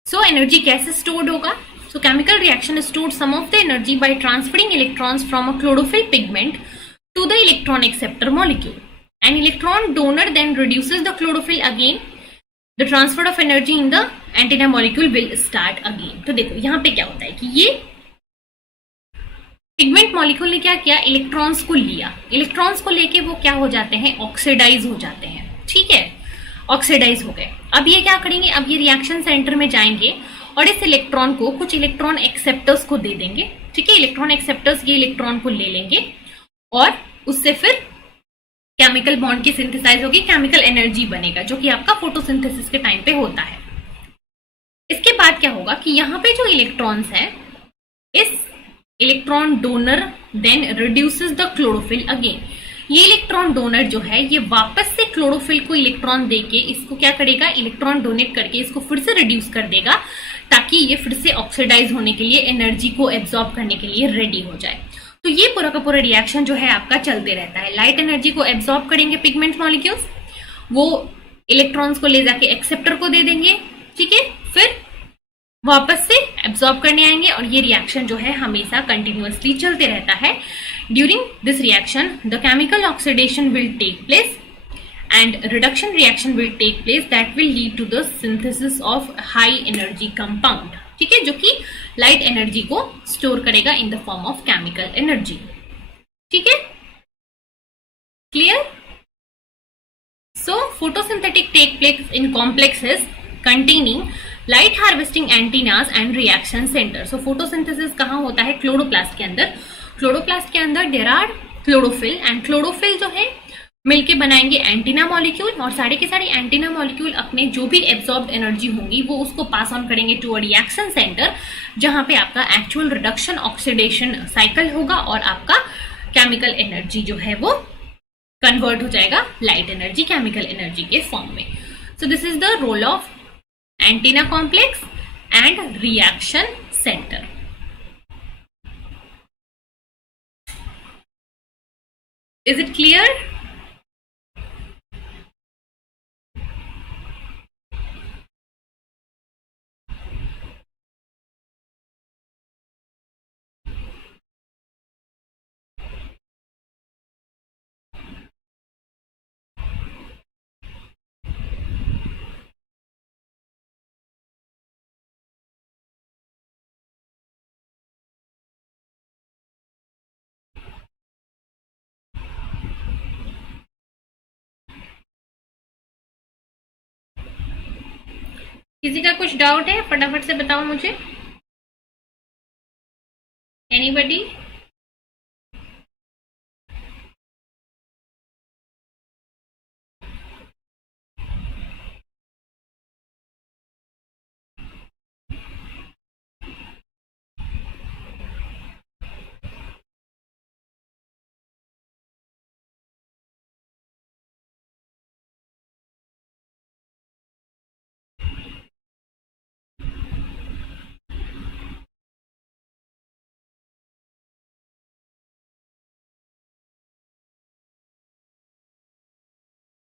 सो एनर्जी कैसे स्टोर्ड होगा? So chemical reaction stored some of the energy by transferring electrons from a chlorophyll pigment to the electron acceptor molecule. An electron donor then reduces the chlorophyll again. The transfer of energy in the antenna molecule will start again. तो देखो यहाँ पे क्या होता है कि ये pigment molecule ने क्या किया, इलेक्ट्रॉन्स को लिया, इलेक्ट्रॉन्स को लेके वो क्या हो जाते हैं, ऑक्सीडाइज हो जाते हैं। ठीक है, ऑक्सीडाइज हो गए। अब ये क्या करेंगे, अब ये रिएक्शन सेंटर में जाएंगे और इस इलेक्ट्रॉन को कुछ इलेक्ट्रॉन एक्सेप्टर्स को दे देंगे। ठीक है, इलेक्ट्रॉन एक्सेप्टर्स ये इलेक्ट्रॉन को ले लेंगे और उससे फिर केमिकल बॉन्ड की सिंथेसाइज होगी, केमिकल एनर्जी बनेगा, जो कि आपका फोटोसिंथेसिस के टाइम पे होता है। इसके बाद क्या होगा कि यहाँ पे जो इलेक्ट्रॉन्स हैं, इस electron donor then reduces the chlorophyll again. ये इलेक्ट्रॉन डोनर जो है ये वापस से क्लोरोफिल को इलेक्ट्रॉन देके इसको क्या करेगा, इलेक्ट्रॉन डोनेट करके इसको फिर से रिड्यूस कर देगा, ताकि ये फिर से ऑक्सीडाइज होने के लिए, एनर्जी को एब्जॉर्ब करने के लिए रेडी हो जाए। तो ये पूरा का पूरा रिएक्शन जो है आपका चलते रहता है। लाइट एनर्जी को एब्जॉर्ब करेंगे पिगमेंट मॉलिक्यूल्स, वो इलेक्ट्रॉन्स को ले जाके एक्सेप्टर को दे देंगे। ठीक है, फिर वापस से एब्जॉर्ब करने आएंगे और ये रिएक्शन जो है हमेशा कंटिन्यूअसली चलते रहता है। During this reaction the chemical oxidation will take place and reduction reaction will take place that will lead to the synthesis of high energy compound. ठीक है, जो कि लाइट एनर्जी को स्टोर करेगा in the form of chemical energy. ठीक है, clear? So photosynthetic take place in complexes containing light harvesting antennas and reaction center. So photosynthesis कहाँ होता है? क्लोरोप्लास्ट के अंदर। क्लोरोप्लास्ट के अंदर there are chlorophyll and chlorophyll जो है मिलके बनाएंगे एंटीना मॉलिक्यूल, और सारे के सारे एंटीना मॉलिक्यूल अपने जो भी एब्जॉर्ब्ड एनर्जी होंगी वो उसको पास ऑन करेंगे टू अ रिएक्शन सेंटर, जहां पे आपका एक्चुअल रिडक्शन ऑक्सीडेशन साइकिल होगा और आपका केमिकल एनर्जी जो है वो कन्वर्ट हो जाएगा लाइट एनर्जी, केमिकल एनर्जी के फॉर्म में। So this is the role of antenna complex and reaction centre. Is it clear? किसी का कुछ डाउट है? फटाफट से बताओ मुझे। एनीबडी?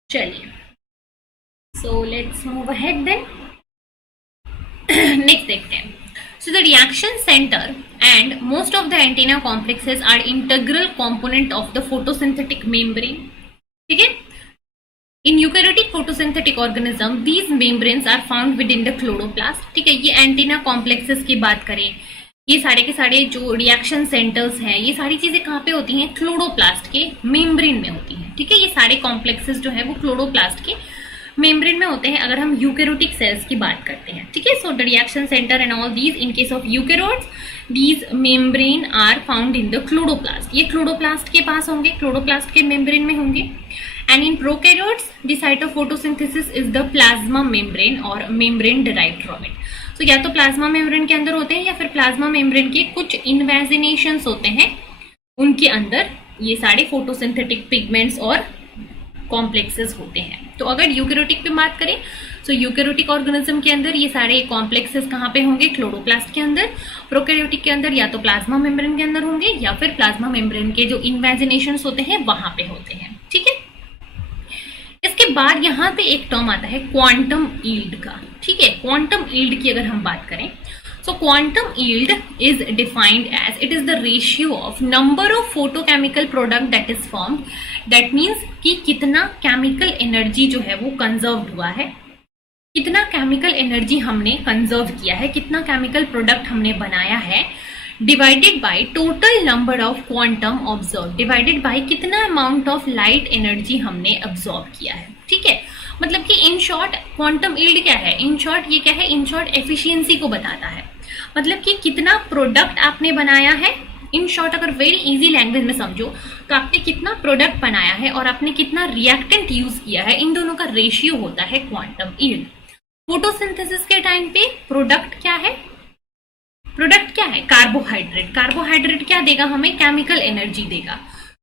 चलिए, so let's move ahead then. Next देखते हैं। So the reaction centre and most of the antenna complexes are integral component of the photosynthetic membrane. ठीक है, in eukaryotic photosynthetic organism these membranes are found within the chloroplast. ठीक है, ये antenna complexes की बात करें, ये सारे के सारे जो रिएक्शन सेंटर्स हैं, ये सारी चीजें कहाँ पे होती हैं? क्लोरोप्लास्ट के मेम्ब्रेन में होती हैं। ठीक है, ये सारे कॉम्प्लेक्सेस जो है वो क्लोरोप्लास्ट के मेम्ब्रेन में होते हैं अगर हम यूकैरियोटिक सेल्स की बात करते हैं। ठीक है, so the reaction centre and all these in case of eukaryotes these membrane are found in the chloroplast. ये क्लोरोप्लास्ट के पास होंगे, क्लोरोप्लास्ट के मेम्ब्रेन में होंगे। And in prokaryotes the site of photosynthesis is the plasma membrane और membrane derived from it. तो या तो प्लाज्मा मेम्ब्रेन के अंदर होते हैं या फिर प्लाज्मा मेम्ब्रेन के कुछ इन्वेजिनेशंस होते हैं उनके अंदर ये सारे फोटोसिंथेटिक पिगमेंट्स और कॉम्प्लेक्सेस होते हैं। तो अगर यूकैरियोटिक पे बात करें तो यूकैरियोटिक ऑर्गेनिज्म के अंदर ये सारे कॉम्प्लेक्सेस कहाँ पे होंगे, क्लोरोप्लास्ट के अंदर। प्रोकैरियोटिक के अंदर या तो प्लाज्मा मेम्ब्रेन के अंदर होंगे या फिर प्लाज्मा मेम्ब्रेन के जो इन्वेजिनेशंस होते हैं वहां पे होते हैं, ठीक है। इसके बाद यहाँ पे एक टर्म आता है क्वांटम यील्ड का, ठीक है। क्वांटम यील्ड की अगर हम बात करें so quantum yield is defined as it is the ratio of number of photochemical product that is formed, that means कि कितना केमिकल एनर्जी जो है वो कंजर्व हुआ है, कितना केमिकल एनर्जी हमने कंजर्व किया है, कितना केमिकल प्रोडक्ट हमने बनाया है, divided by total number of quantum observe, divided by कितना अमाउंट ऑफ लाइट एनर्जी हमने ऑब्जर्व किया है, ठीक है। मतलब कि इन शॉर्ट क्वांटम यील्ड क्या है, इन शॉर्ट ये क्या है, इन शॉर्ट एफिशिएंसी को बताता है। मतलब कि कितना प्रोडक्ट आपने बनाया है, इन शॉर्ट अगर वेरी इजी लैंग्वेज में समझो तो आपने कितना प्रोडक्ट बनाया है और आपने कितना रिएक्टेंट यूज किया है, इन दोनों का रेशियो होता है क्वांटम यील्ड। फोटोसिंथेसिस के टाइम पे प्रोडक्ट क्या है, प्रोडक्ट क्या है, कार्बोहाइड्रेट। कार्बोहाइड्रेट क्या देगा हमें, केमिकल एनर्जी देगा।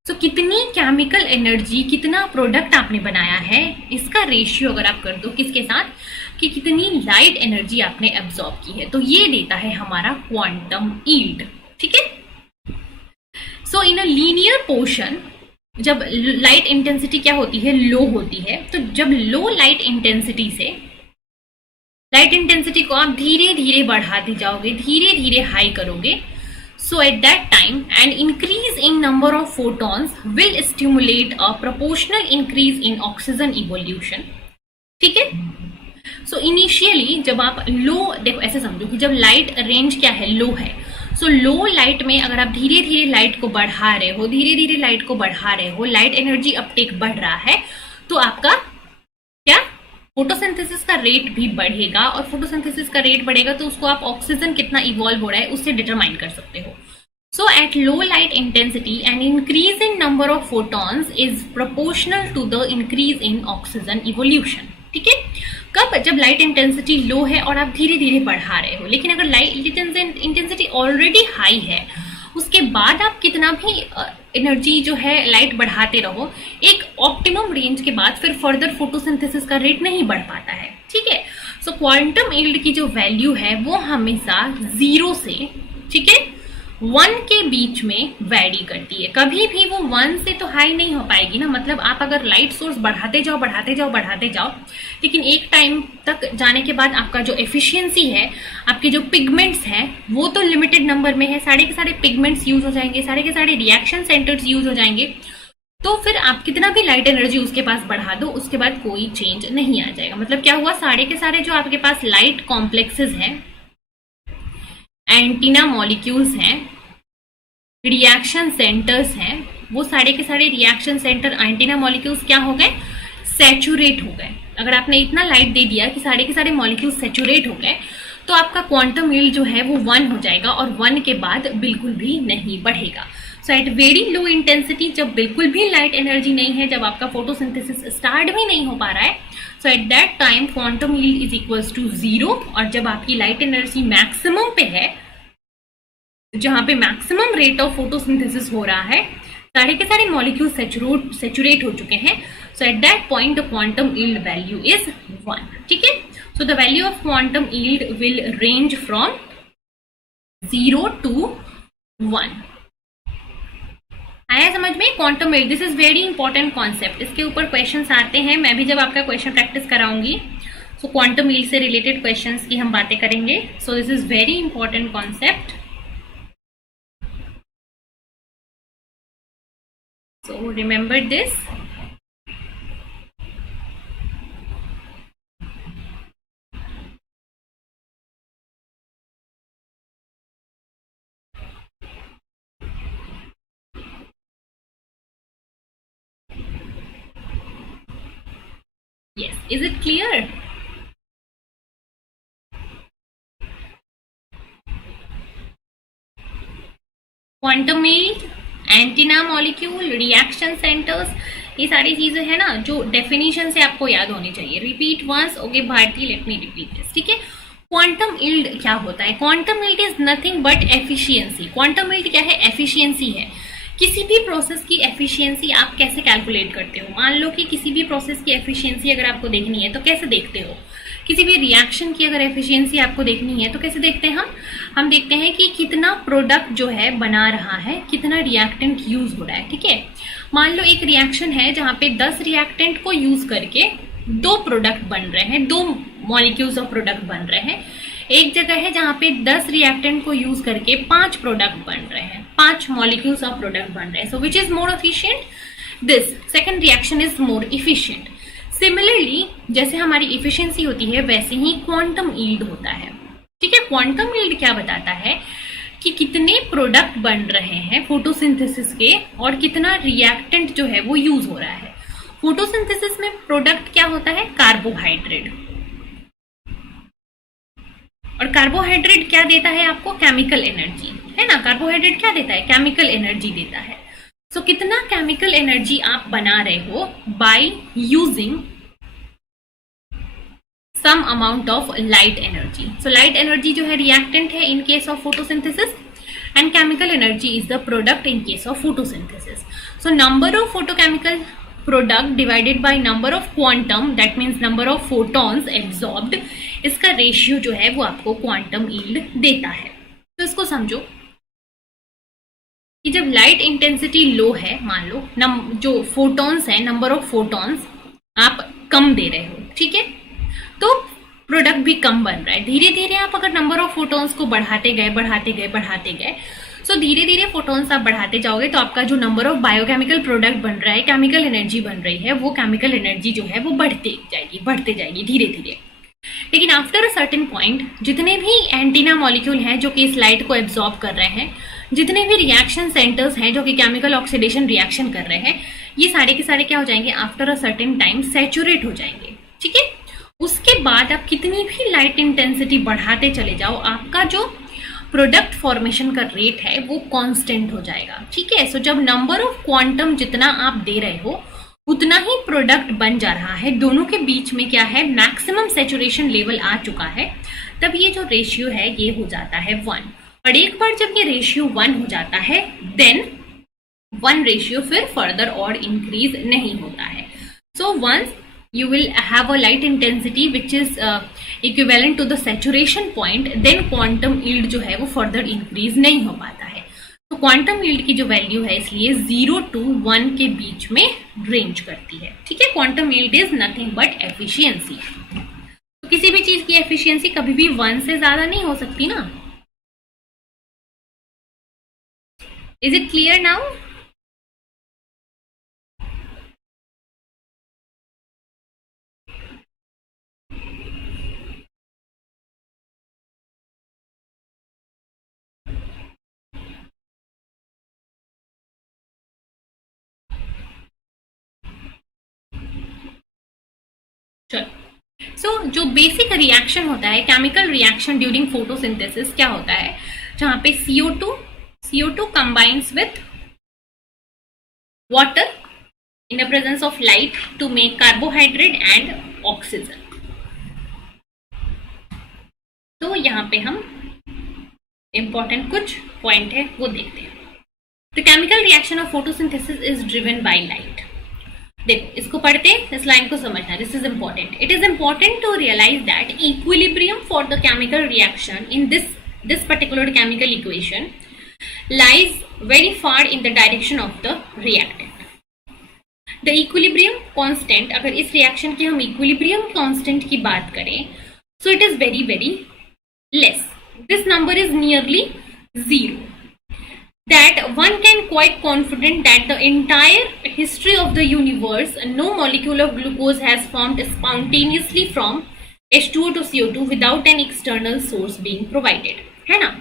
तो कितनी केमिकल एनर्जी, कितना प्रोडक्ट आपने बनाया है, इसका रेशियो अगर आप कर दो किसके साथ, कि कितनी लाइट एनर्जी आपने एब्जॉर्ब की है, तो ये देता है हमारा क्वांटम यील्ड, ठीक है। सो इन अ लीनियर पोर्शन जब लाइट इंटेंसिटी क्या होती है, लो होती है, तो जब लो लाइट इंटेंसिटी से लाइट इंटेंसिटी को आप धीरे धीरे बढ़ाते जाओगे, धीरे धीरे हाई करोगे, so at that time an increase in number of photons will stimulate a proportional increase in oxygen evolution, ठीक है। सो इनिशियली जब आप लो, देखो ऐसे समझो कि जब लाइट रेंज क्या है, लो है, सो लो लाइट में अगर आप धीरे धीरे लाइट को बढ़ा रहे हो, धीरे धीरे लाइट को बढ़ा रहे हो, लाइट एनर्जी अपटेक बढ़ रहा है, तो आपका क्या फोटोसिंथेसिस का रेट भी बढ़ेगा, और फोटोसिंथेसिस का रेट बढ़ेगा तो उसको आप ऑक्सीजन कितना इवॉल्व हो रहा है उससे डिटरमाइन कर सकते हो। So at low light intensity an increase in number of photons is proportional to the increase in oxygen evolution, ठीक है। कब, जब लाइट इंटेंसिटी लो है और आप धीरे धीरे बढ़ा रहे हो, लेकिन अगर लाइट इंटेंसिटी ऑलरेडी हाई है, उसके बाद आप कितना भी एनर्जी जो है लाइट बढ़ाते रहो, एक ऑप्टिमम रेंज के बाद फिर फर्दर फोटोसिंथेसिस का रेट नहीं बढ़ पाता है, ठीक है। सो क्वांटम यील्ड की जो वैल्यू है वो हमेशा 0 से, ठीक है, 1 के बीच में वैरी करती है। कभी भी वो 1 से तो हाई नहीं हो पाएगी ना, मतलब आप अगर लाइट सोर्स बढ़ाते जाओ बढ़ाते जाओ बढ़ाते जाओ, लेकिन एक टाइम तक जाने के बाद आपका जो एफिशिएंसी है, आपके जो पिगमेंट्स हैं वो तो लिमिटेड नंबर में है, सारे के सारे पिगमेंट्स यूज हो जाएंगे, सारे के सारे रिएक्शन सेंटर्स यूज हो जाएंगे, तो फिर आप कितना भी लाइट एनर्जी उसके पास बढ़ा दो, उसके बाद कोई चेंज नहीं आ जाएगा। मतलब क्या हुआ, सारे के सारे जो आपके पास लाइट कॉम्प्लेक्सेस हैं, एंटीना मॉलिक्यूल्स हैं, रिएक्शन सेंटर्स हैं, वो सारे के सारे रिएक्शन सेंटर, एंटीना मॉलिक्यूल्स क्या हो गए, सैचुरेट हो गए। अगर आपने इतना लाइट दे दिया कि सारे के सारे मॉलिक्यूल्स सैचुरेट हो गए, तो आपका क्वांटम यील्ड जो है वो 1 हो जाएगा, और 1 के बाद बिल्कुल भी नहीं बढ़ेगा। सो एट वेरी लो इंटेंसिटी, जब बिल्कुल भी लाइट एनर्जी नहीं है, जब आपका फोटोसिंथेसिस स्टार्ट भी नहीं हो पा रहा है, so at that time quantum yield is equals to 0। और जब आपकी लाइट एनर्जी मैक्सिमम पे है, जहां पे मैक्सिमम रेट ऑफ फोटोसिंथेसिस हो रहा है, सारे के सारे मॉलिक्यूल सैचुरेट हो चुके हैं, so at that point the quantum yield value is 1, ठीक है। So the value of quantum yield will range from 0 to 1। आया समझ में quantum yield, this is very important concept. इसके ऊपर क्वेश्चंस आते हैं, मैं भी जब आपका क्वेश्चन प्रैक्टिस कराऊंगी, सो क्वांटम यील्ड से रिलेटेड क्वेश्चंस की हम बातें करेंगे। So this is very important concept. So remember this. Yes, is it clear? Quantum yield, antenna molecule, reaction centres, ये सारी चीजें हैं ना जो डेफिनेशन से आपको याद होनी चाहिए। Repeat once, okay Bharti, let me repeat this, ठीक है। क्वांटम यील्ड क्या होता है, quantum yield is nothing but efficiency. Quantum yield क्या है, एफिशिएंसी है। किसी भी प्रोसेस की एफिशिएंसी आप कैसे कैलकुलेट करते हो? मान लो कि किसी भी प्रोसेस की एफिशिएंसी अगर आपको देखनी है तो कैसे देखते हो? किसी भी रिएक्शन की अगर एफिशिएंसी आपको देखनी है तो कैसे देखते हैं हम देखते हैं कि कितना प्रोडक्ट जो है बना रहा है, कितना रिएक्टेंट यूज हो रहा है। ठीक है, मान लो एक रिएक्शन है जहां पे 10 रिएक्टेंट को यूज करके 2 प्रोडक्ट बन रहे हैं, 2 मॉलिक्यूल्स ऑफ प्रोडक्ट बन रहे हैं। एक जगह है जहां पे 10 रिएक्टेंट को यूज करके 5 प्रोडक्ट बन रहे हैं, 5 मॉलिक्यूल्स ऑफ प्रोडक्ट बन रहे हैं। So which is more efficient? This second reaction is more efficient. Similarly जैसे हमारी इफिशियंसी होती है वैसे ही क्वांटम यील्ड होता है। ठीक है, क्वांटम यील्ड क्या बताता है कि कितने प्रोडक्ट बन रहे हैं फोटोसिंथेसिस के और कितना रिएक्टेंट जो है वो यूज हो रहा है। फोटोसिंथेसिस में प्रोडक्ट क्या होता है? कार्बोहाइड्रेट। और कार्बोहाइड्रेट क्या देता है आपको? केमिकल एनर्जी, है ना। कार्बोहाइड्रेट क्या देता है? केमिकल एनर्जी देता है। सो कितना केमिकल एनर्जी आप बना रहे हो? By using some amount of light energy. So light energy जो है रिएक्टेंट है in case of photosynthesis and chemical energy is the product in case of photosynthesis. So number of photochemical product divided by number of quantum, that means number of photons absorbed, इसका ratio जो है वो आपको quantum yield देता है। तो इसको समझो कि जब लाइट इंटेंसिटी लो है, मान लो जो फोटॉन्स है, नंबर ऑफ फोटॉन्स आप कम दे रहे हो, ठीक है, तो प्रोडक्ट भी कम बन रहा है। धीरे धीरे आप अगर नंबर ऑफ फोटॉन्स को बढ़ाते गए सो धीरे धीरे फोटॉन्स आप बढ़ाते जाओगे तो आपका जो नंबर ऑफ बायोकेमिकल प्रोडक्ट बन रहा है, केमिकल एनर्जी बन रही है, वो केमिकल एनर्जी जो है वो बढ़ते जाएगी धीरे धीरे। लेकिन आफ्टर अ सर्टेन पॉइंट जितने भी एंटीना मॉलिक्यूल हैं जो कि इस लाइट को एब्जॉर्ब कर रहे हैं, जितने भी रिएक्शन सेंटर्स हैं जो कि केमिकल ऑक्सीडेशन रिएक्शन कर रहे हैं, ये सारे के सारे क्या हो जाएंगे? After a certain time saturate हो जाएंगे। ठीक है, उसके बाद आप कितनी भी लाइट इंटेंसिटी बढ़ाते चले जाओ, आपका जो प्रोडक्ट फॉर्मेशन का रेट है वो कांस्टेंट हो जाएगा। ठीक है, सो जब नंबर ऑफ क्वांटम जितना आप दे रहे हो उतना ही प्रोडक्ट बन जा रहा है, दोनों के बीच में क्या है? मैक्सिमम सैचुरेशन लेवल आ चुका है, तब ये जो रेशियो है ये हो जाता है 1। और एक बार जब ये रेशियो 1 हो जाता है देन 1 रेशियो फिर फर्दर और इंक्रीज नहीं होता है। So once you will have a light intensity which is equivalent to the saturation point, then quantum yield जो है वो further increase नहीं हो पाता है। तो quantum yield की जो वैल्यू है इसलिए 0 to 1 के बीच में रेंज करती है। ठीक है, quantum yield is nothing but efficiency। तो किसी भी चीज की एफिशिएंसी कभी भी 1 से ज्यादा नहीं हो सकती ना। Is it clear now? So जो बेसिक रिएक्शन होता है, केमिकल रिएक्शन ड्यूरिंग फोटोसिंथेसिस क्या होता है? जहां पे CO2 combines with water in the presence of light to make carbohydrate and oxygen. तो यहाँ पे हम इंपॉर्टेंट कुछ पॉइंट है वो देखते हैं। The chemical reaction of photosynthesis is driven by light. देखो, इसको पढ़ते इस लाइन को समझना, this is important. It is important to realise that equilibrium for the chemical reaction in this particular chemical equation lies very far in the direction of the reactant. The equilibrium constant, अगर इस reaction के हम equilibrium constant की बात करें, so it is very very less. This number is nearly 0. That one can quite confident that the entire history of the universe, no molecule of glucose has formed spontaneously from H2O to CO2 without an external source being provided. है ना?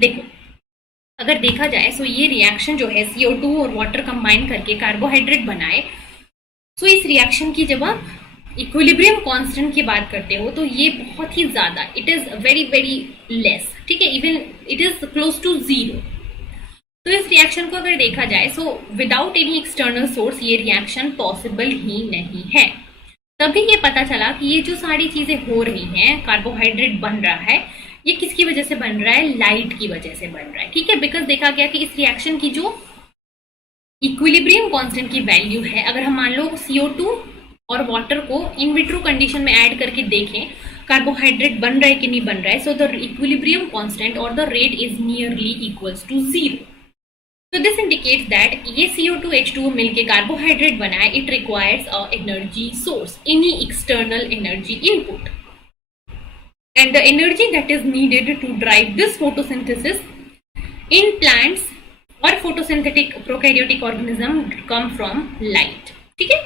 देखो, अगर देखा जाए सो ये reaction जो है CO2 और वाटर कंबाइन करके कार्बोहाइड्रेट बनाए, सो इस रिएक्शन की जब आप इक्विलिब्रियम कांस्टेंट की बात करते हो तो ये बहुत ही ज्यादा, it is very very less. ठीक है, even it is close to 0। तो इस रिएक्शन को अगर देखा जाए so without any external source ये रिएक्शन पॉसिबल ही नहीं है। तभी ये पता चला कि ये जो सारी चीजें हो रही हैं, कार्बोहाइड्रेट बन रहा है, ये किसकी वजह से बन रहा है? लाइट की वजह से बन रहा है। ठीक है, बिकॉज देखा गया कि इस रिएक्शन की जो इक्विलिब्रियम कांस्टेंट की वैल्यू है, अगर हम मान लो CO2 और वाटर को इन विट्रो कंडीशन में ऐड करके देखें कार्बोहाइड्रेट बन रहा है कि नहीं बन रहा है, सो द इक्विलिब्रियम कांस्टेंट और the rate is nearly equals to 0. So this indicates that ये CO2 H2O मिलके कार्बोहाइड्रेट बना है. It requires a energy source, any external energy input, and the energy that is needed to drive this photosynthesis in plants or photosynthetic prokaryotic organism come from light. ठीक है.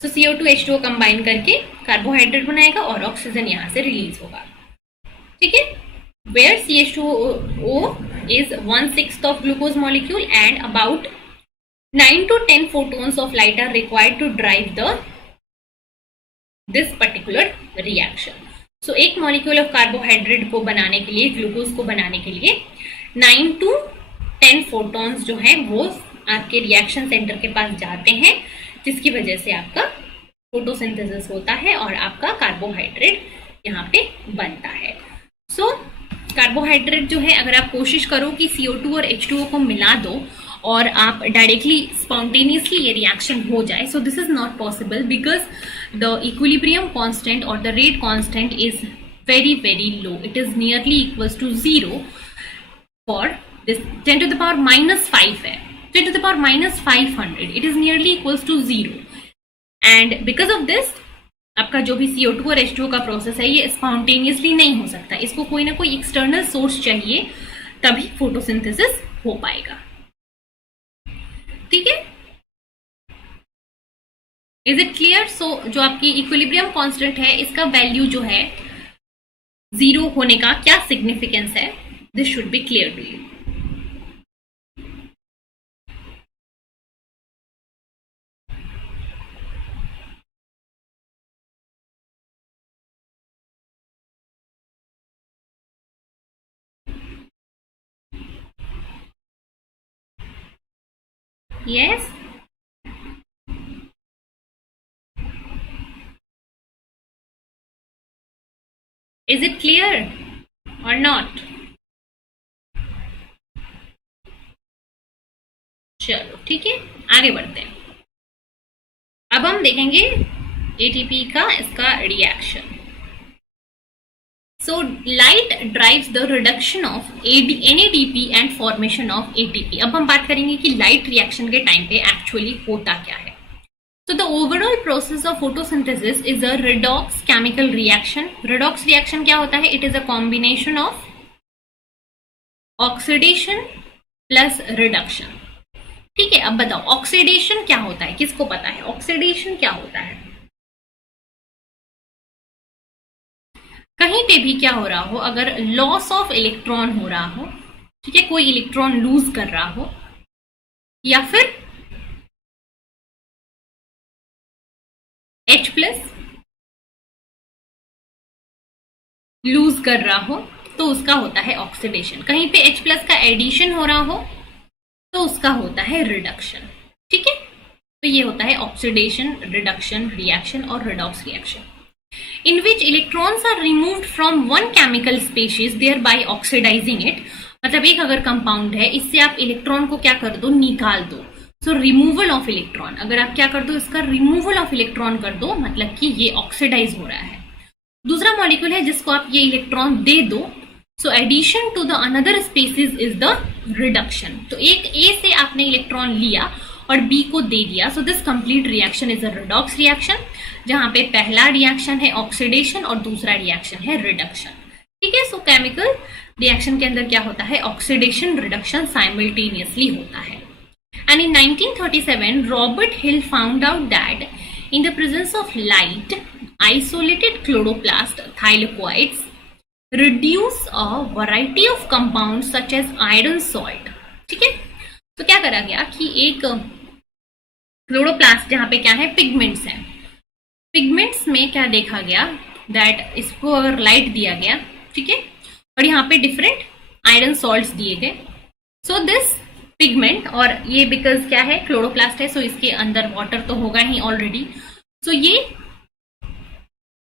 So CO2 H2O combine करके carbohydrate बनाएगा और oxygen यहाँ से release होगा. ठीक है. Where CH2O is 1/6 of glucose molecule and about 9 to 10 photons of light are required to drive this particular reaction. So एक molecule of carbohydrate को बनाने के लिए, ग्लूकोज को बनाने के लिए 9 to 10 photons जो हैं वो आपके रिएक्शन सेंटर के पास जाते हैं, जिसकी वजह से आपका फोटोसिंथेसिस होता है और आपका कार्बोहाइड्रेट यहाँ पे बनता है. सो कार्बोहाइड्रेट जो है, अगर आप कोशिश करो कि CO2 और H2O को मिला दो और आप डायरेक्टली स्पॉन्टेनियसली ये रिएक्शन हो जाए, so this is not possible because the equilibrium constant और the rate constant is very very low. It is nearly equals to 0 for this 10 to the power -5 है, 10 to the power -500. It is nearly equals to 0 and because of this आपका जो भी CO2 और H2O का process है ये spontaneously नहीं हो सकता. इसको कोई ना कोई एक्सटर्नल सोर्स चाहिए, तभी फोटोसिंथेसिस हो पाएगा. ठीक है. Is it clear? सो जो आपकी इक्विलिब्रियम कांस्टेंट है इसका वैल्यू जो है 0 होने का क्या सिग्निफिकेंस है, this should be clear to you. Yes? Is it clear or not? चलो ठीक है, आगे बढ़ते हैं. अब हम देखेंगे ATP का इसका reaction. So light drives the reduction of NADP and formation of ATP. अब हम बात करेंगे कि लाइट रिएक्शन के टाइम पे एक्चुअली होता क्या है. So the overall process of photosynthesis is a redox chemical reaction. Redox reaction क्या होता है? It is a combination of oxidation plus reduction. ठीक है. अब बताओ ऑक्सीडेशन क्या होता है, किसको पता है ऑक्सीडेशन क्या होता है? कहीं पे भी क्या हो रहा हो, अगर लॉस ऑफ इलेक्ट्रॉन हो रहा हो, ठीक है, कोई इलेक्ट्रॉन लूज कर रहा हो या फिर H+ लूज कर रहा हो, तो उसका होता है ऑक्सीडेशन. कहीं पे H+ का एडिशन हो रहा हो तो उसका होता है रिडक्शन. ठीक है. तो ये होता है ऑक्सीडेशन, रिडक्शन रिएक्शन और redox reaction. In which electrons are removed from one chemical species thereby oxidizing it. मतलब एक अगर कंपाउंड है, इससे आप इलेक्ट्रॉन को क्या कर दो, निकाल दो. सो रिमूवल ऑफ इलेक्ट्रॉन, अगर आप क्या कर दो, इसका रिमूवल ऑफ इलेक्ट्रॉन कर दो, मतलब कि ये ऑक्सीडाइज हो रहा है. दूसरा मॉलिक्यूल है जिसको आप ये इलेक्ट्रॉन दे दो, so addition to the another species is the reduction. तो एक A से आपने इलेक्ट्रॉन लिया और B को दे दिया, so this complete reaction is a redox reaction, जहां पे पहला रिएक्शन है ऑक्सीडेशन और दूसरा रिएक्शन है रिडक्शन. ठीक है. सो केमिकल रिएक्शन के अंदर क्या होता है, ऑक्सीडेशन रिडक्शन साइमल्टेनियसली होता है. And in 1937 Robert Hill found out that in the presence of light isolated chloroplast thylakoids reduce a variety of compound such as iron salt. ठीक है. तो क्या करा गया कि एक क्लोरोप्लास्ट जहां पे क्या है, पिगमेंट्स हैं, पिगमेंट्स में क्या देखा गया, दैट इसको अगर लाइट दिया गया, ठीक है, और यहाँ पे डिफरेंट आयरन सॉल्ट्स दिए गए, सो दिस पिगमेंट, और ये बिकॉज क्या है, क्लोरोप्लास्ट है, सो इसके अंदर वाटर तो होगा ही ऑलरेडी, सो ये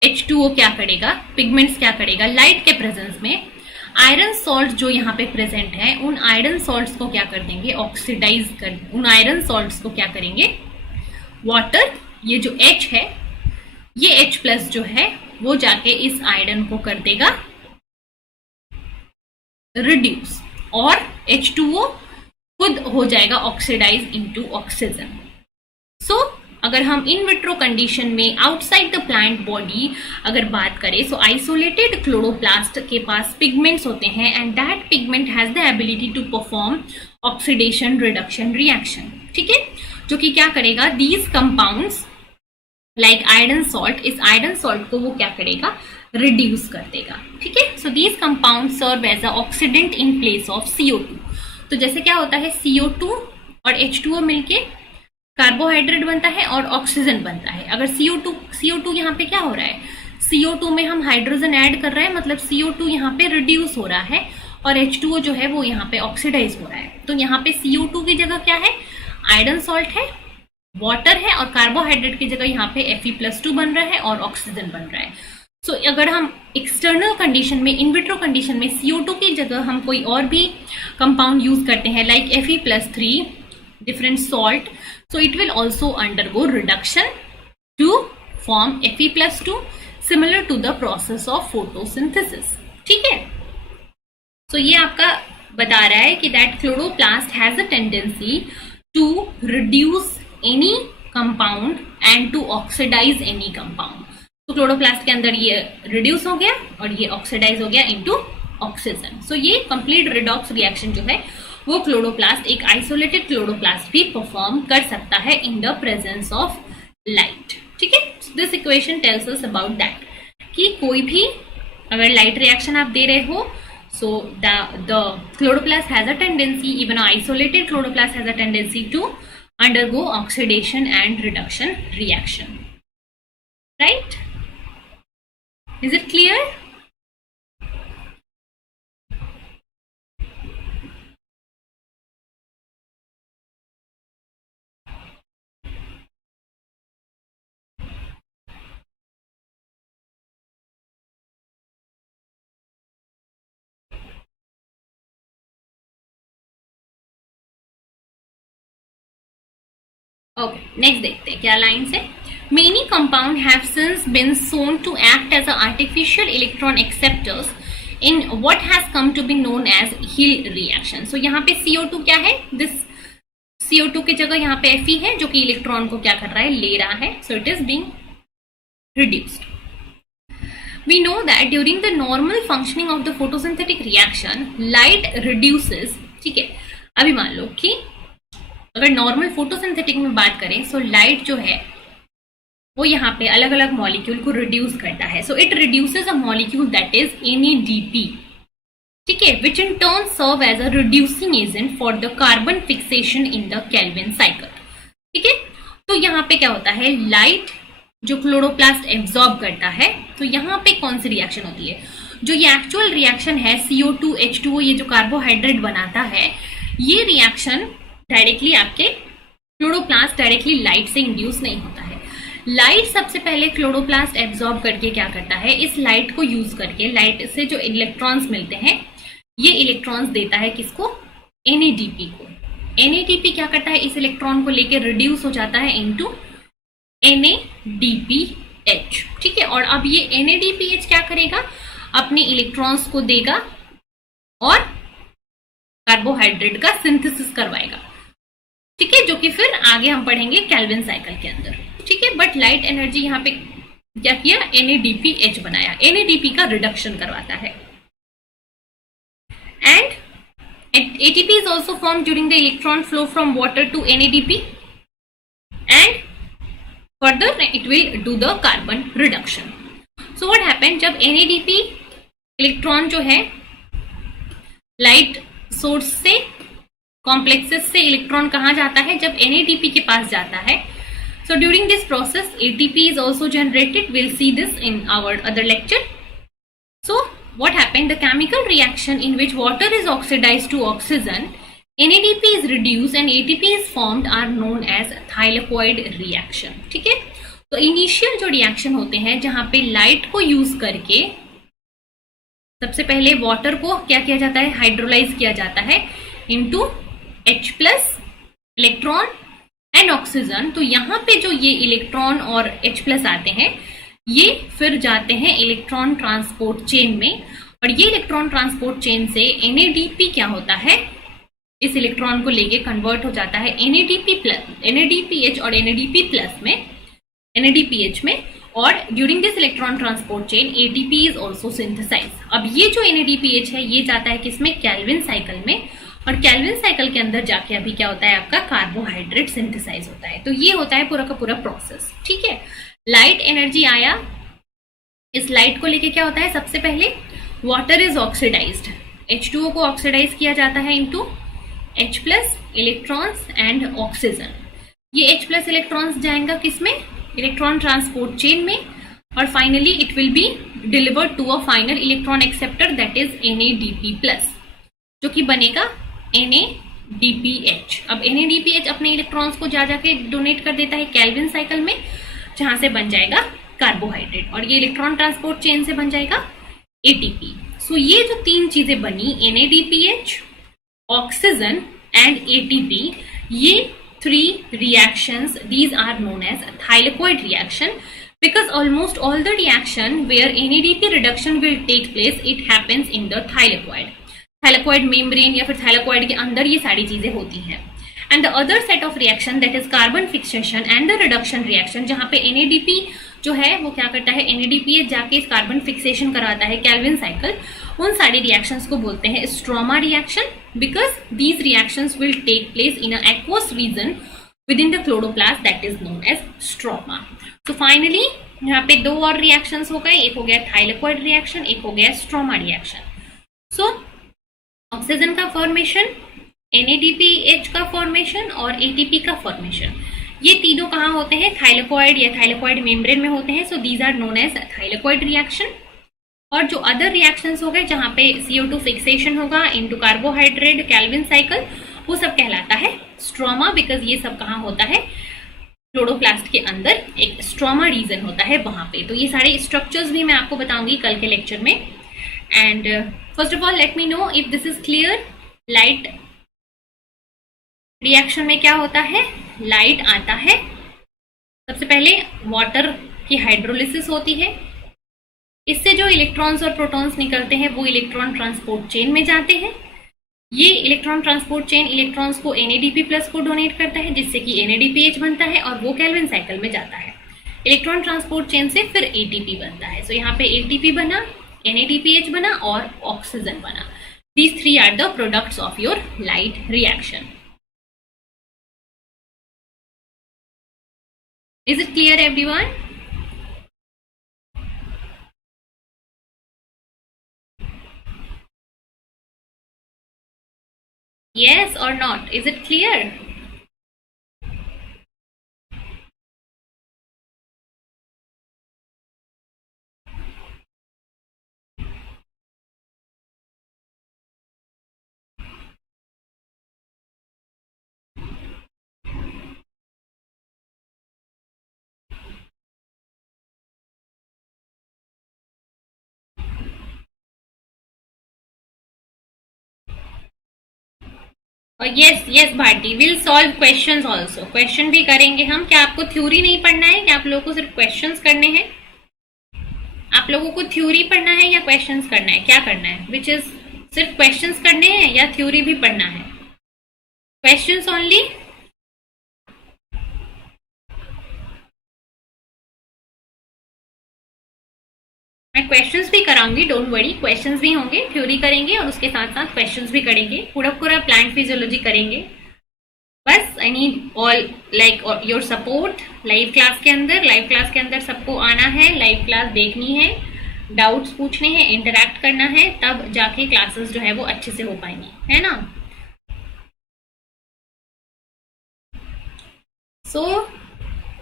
H2O क्या करेगा, पिगमेंट्स क्या करेगा, लाइट के प्रेजेंस में आयरन सॉल्ट जो यहाँ पे प्रेजेंट है, उन आयरन सॉल्ट्स को क्या कर देंगे, ऑक्सीडाइज कर, उन आयरन सॉल्ट्स को क्या करेंगे, वाटर, ये जो H है, ये H प्लस जो है वो जाके इस आयरन को कर देगा रिड्यूस, और H2O खुद हो जाएगा ऑक्सीडाइज इनटू ऑक्सीजन। सो अगर हम इन विट्रो कंडीशन में आउटसाइड द प्लांट बॉडी अगर बात करें, सो आइसोलेटेड क्लोरोप्लास्ट के पास पिगमेंट्स होते हैं and that pigment has the ability to perform oxidation reduction reaction, ठीक है, जो कि क्या करेगा, these compounds like iron salt, इस आयरन सॉल्ट को वो क्या करेगा, रिड्यूस कर देगा, ठीक है। So these compound serve as a oxidant in place of CO2। तो जैसे क्या होता है, CO2 और H2O मिलके कार्बोहाइड्रेट बनता है और ऑक्सीजन बनता है। अगर CO2 यहाँ पे क्या हो रहा है, CO2 में हम हाइड्रोजन ऐड कर रहे हैं, मतलब CO2 यहाँ पे रिड्यूस हो रहा है और H2O जो है वो यहाँ पे ऑक्सीडाइज हो रहा है। तो यहाँ पे CO2 की जगह क्या है, आयरन सॉल्ट है, वाटर है, और कार्बोहाइड्रेट की जगह यहाँ पे Fe+2 बन रहा है और ऑक्सीजन बन रहा है। सो अगर हम एक्सटर्नल कंडीशन में, इनविट्रो कंडीशन में CO2 की जगह हम कोई और भी कंपाउंड यूज करते हैं like Fe+3 different salt, so it will also undergo reduction to form Fe+2 similar to the process of photosynthesis, ठीक है। so ये आपका बता रहा है कि that chloroplast has a tendency to reduce any compound and to oxidize any compound। तो chloroplast के अंदर ये रिड्यूस हो गया और ये ऑक्सीडाइज हो गया इनटू ऑक्सीजन। सो ये कंप्लीट रिडॉक्स रिएक्शन जो है वो क्लोरोप्लास्ट, एक आइसोलेटेड क्लोरोप्लास्ट भी परफॉर्म कर सकता है इन द प्रेजेंस ऑफ लाइट, ठीक है। This equation tells us about that कि कोई भी अगर लाइट रिएक्शन आप दे रहे हो, so the chloroplast has a tendency, even isolated chloroplast has a tendency to undergo oxidation and reduction reaction, right? Is it clear? Okay, next देखते हैं क्या लाइन से। Many compound have since been shown to act as artificial electron acceptors in what has come to be known as Hill reaction. So यहाँ पे CO2 क्या है, this CO2 की जगह यहाँ पे Fe है जो कि इलेक्ट्रॉन को क्या कर रहा है, ले रहा है। So it is being reduced. We know that during the normal functioning of the photosynthetic reaction, light reduces, ठीक है। अभी मान लो कि अगर नॉर्मल फोटोसिंथेटिक में बात करें, सो लाइट जो है वो यहाँ पे अलग अलग मॉलिक्यूल को रिड्यूस करता है। So it reduces a molecule that is NADP, ठीक है, which in turn serve as a reducing agent for the carbon fixation in the Calvin cycle, ठीक है। तो यहाँ पे क्या होता है, लाइट जो क्लोरोप्लास्ट एब्जॉर्ब करता है, तो यहाँ पे कौन सी रिएक्शन होती है, जो ये एक्चुअल रिएक्शन है CO2 H2O, ये जो कार्बोहाइड्रेट बनाता है, ये रिएक्शन डायरेक्टली आपके क्लोरोप्लास्ट डायरेक्टली लाइट से इंड्यूस नहीं होता है। लाइट सबसे पहले क्लोरोप्लास्ट एब्जॉर्ब करके क्या करता है, इस लाइट को यूज करके, लाइट से जो इलेक्ट्रॉन्स मिलते हैं, ये इलेक्ट्रॉन्स देता है किसको, NADP को। NADP क्या करता है, इस इलेक्ट्रॉन को लेके रिड्यूस हो जाता है इनटू NADPH, ठीक है। और अब ये NADPH क्या करेगा, अपने इलेक्ट्रॉन्स को देगा और कार्बोहाइड्रेट का सिंथेसिस करवाएगा, ठीक है, जो कि फिर आगे हम पढ़ेंगे केल्विन साइकिल के अंदर, ठीक है। बट लाइट एनर्जी यहाँ पे क्या किया, NADPH बनाया, NADP का रिडक्शन करवाता है। And ATP is also formed during the electron flow from water to NADP and further it will do the carbon reduction. So what happened, जब NADP इलेक्ट्रॉन जो है लाइट सोर्स से, complexes से electron कहाँ जाता है, जब NADP के पास जाता है। So during this process ATP is also generated, we'll see this in our other lecture. So what happened, the chemical reaction in which water is oxidized to oxygen, NADP is reduced and ATP is formed are known as thylakoid reaction, ठीक है। तो initial जो reaction होते हैं जहां पे light को use करके सबसे पहले वाटर को क्या किया जाता है, हाइड्रोलाइज किया जाता है into H+ electron and oxygen. तो यहाँ पे जो ये इलेक्ट्रॉन और H+ आते हैं ये फिर जाते हैं इलेक्ट्रॉन ट्रांसपोर्ट चेन में, और ये इलेक्ट्रॉन ट्रांसपोर्ट चेन से NADP क्या होता है, इस इलेक्ट्रॉन को लेके कन्वर्ट हो जाता है NADPH और NADP+ में, NADPH में, और during this electron transport chain ATP is also synthesise. अब ये जो NADPH है ये जाता है किसमें, कैल्विन साइकिल में, और कैल्विन साइकिल के अंदर जाके अभी क्या होता है, आपका कार्बोहाइड्रेट सिंथेसाइज होता है। तो ये होता है पूरा का पूरा प्रोसेस, ठीक है। लाइट एनर्जी आया, इस लाइट को लेके क्या होता है, सबसे पहले वाटर इज ऑक्सीडाइज्ड, H2O को ऑक्सीडाइज किया जाता है into H+ electrons and oxygen. ये H+ इलेक्ट्रॉन्स जाएंगे किसमें, इलेक्ट्रॉन ट्रांसपोर्ट चेन में, और finally it will be delivered to a final electron acceptor that is NADP+, जो कि बनेगा NADPH। अब NADPH अपने इलेक्ट्रॉन्स को जाके डोनेट कर देता है कैल्विन साइकिल में, जहां से बन जाएगा कार्बोहाइड्रेट, और ये इलेक्ट्रॉन ट्रांसपोर्ट चेन से बन जाएगा ATP। सो ये जो तीन चीजें बनी, NADPH, ऑक्सीजन एंड ATP, ये 3 reactions, these are known as thylakoid reaction, because almost all the reaction where NADP reduction will take place, it happens in the thylakoid membrane या फिर thylakoid के अंदर ये सारी चीजें होती हैं। And the other set of reaction that is carbon fixation and the reduction reaction, जहाँ पे NADP जो है वो क्या करता है, NADPH जाके इस कार्बन फिक्सेशन कराता है कैल्विन साइकिल, उन सारी रिएक्शंस को बोलते हैं stroma reaction, because these reactions will take place in a aqueous region within the chloroplast that is known as stroma. तो फाइनली यहाँ पे 2 और रिएक्शंस हो गए, एक हो गया थाइलेकोइड रिएक्शन, एक हो गया स्ट्रोमा रिएक्शन। सो ऑक्सीजन का फॉर्मेशन, NADPH का फॉर्मेशन और ATP का फॉर्मेशन, ये तीनों कहाँ होते हैं, थाइलेकोइड या थाइलेकोइड मेम्ब्रेन में होते हैं। So these are known as thylakoid reaction. और जो अदर रिएक्शंस हो गए जहाँ पे CO2 फिक्सेशन होगा इनटू कार्बोहाइड्रेट कैल्विन साइकिल, वो सब कहलाता है स्ट्रोमा, बिकॉज ये सब कहाँ होता है, क्लोरोप्लास्ट के अंदर एक स्ट्रोमा रीजन होता है वहां पे। तो ये सारे स्ट्रक्चर्स भी मैं आपको बताऊंगी कल के लेक्चर में। And first of all let me know if this is clear. Light reaction में क्या होता है, लाइट आता है, सबसे पहले वाटर की हाइड्रोलिसिस होती है, इससे जो इलेक्ट्रॉन्स और प्रोटॉन्स निकलते हैं वो इलेक्ट्रॉन ट्रांसपोर्ट चेन में जाते हैं। ये इलेक्ट्रॉन ट्रांसपोर्ट चेन इलेक्ट्रॉन्स को NADP+ को डोनेट करता है, जिससे कि NADPH बनता है और वो कैल्विन साइकिल में जाता है। इलेक्ट्रॉन ट्रांसपोर्ट चेन से फिर ATP बनता है। सो यहाँ पे ATP बना, NADPH बना और ऑक्सीजन बना। These 3 are the products of your light reaction. Is it clear everyone? Yes or not? Is it clear? और yes Bharti, will solve questions also, question भी करेंगे हम। क्या आपको थ्योरी नहीं पढ़ना है, क्या आप लोगों को सिर्फ क्वेश्चंस करने हैं? आप लोगों को थ्योरी पढ़ना है या क्वेश्चंस करना है, क्या करना है? विच इज, सिर्फ क्वेश्चंस करने हैं या थ्योरी भी पढ़ना है? Questions only? मैं क्वेश्चंस भी कराऊंगी, डोंट वरी, क्वेश्चंस भी होंगे, थ्योरी करेंगे और उसके साथ साथ क्वेश्चंस भी करेंगे, पूरा पूरा प्लांट फिजियोलॉजी करेंगे। बस I need all like your support live class के अंदर। लाइव क्लास के अंदर सबको आना है, लाइव क्लास देखनी है, डाउट्स पूछने हैं, इंटरेक्ट करना है, तब जाके क्लासेस जो है वो अच्छे से हो पाएंगी, है ना? सो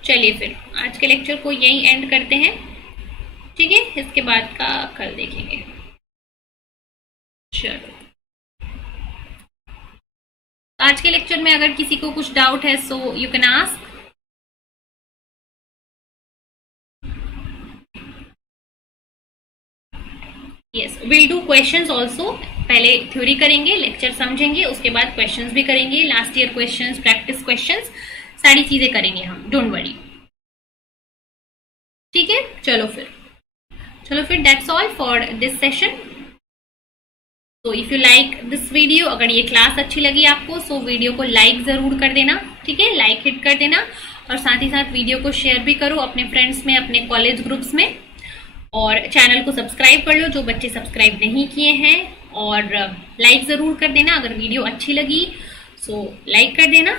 चलिए फिर आज के लेक्चर को यही एंड करते हैं, ठीक है? इसके बाद का कल देखेंगे। चलो, आज के लेक्चर में अगर किसी को कुछ डाउट है so you can ask. Yes, will do questions also. पहले थ्योरी करेंगे, लेक्चर समझेंगे, उसके बाद क्वेश्चंस भी करेंगे, last year questions, practice questions, सारी चीजें करेंगे हम, डोंट वरी। ठीक है, चलो फिर that's all for this session. तो if you like this video, अगर ये क्लास अच्छी लगी आपको, सो वीडियो को लाइक जरूर कर देना। ठीक है, लाइक हिट कर देना, और साथ ही साथ वीडियो को शेयर भी करो अपने फ्रेंड्स में, अपने कॉलेज ग्रुप्स में, और चैनल को सब्सक्राइब कर लो जो बच्चे सब्सक्राइब नहीं किए हैं, और लाइक जरूर कर देना अगर वीडियो अच्छी लगी, सो लाइक कर देना।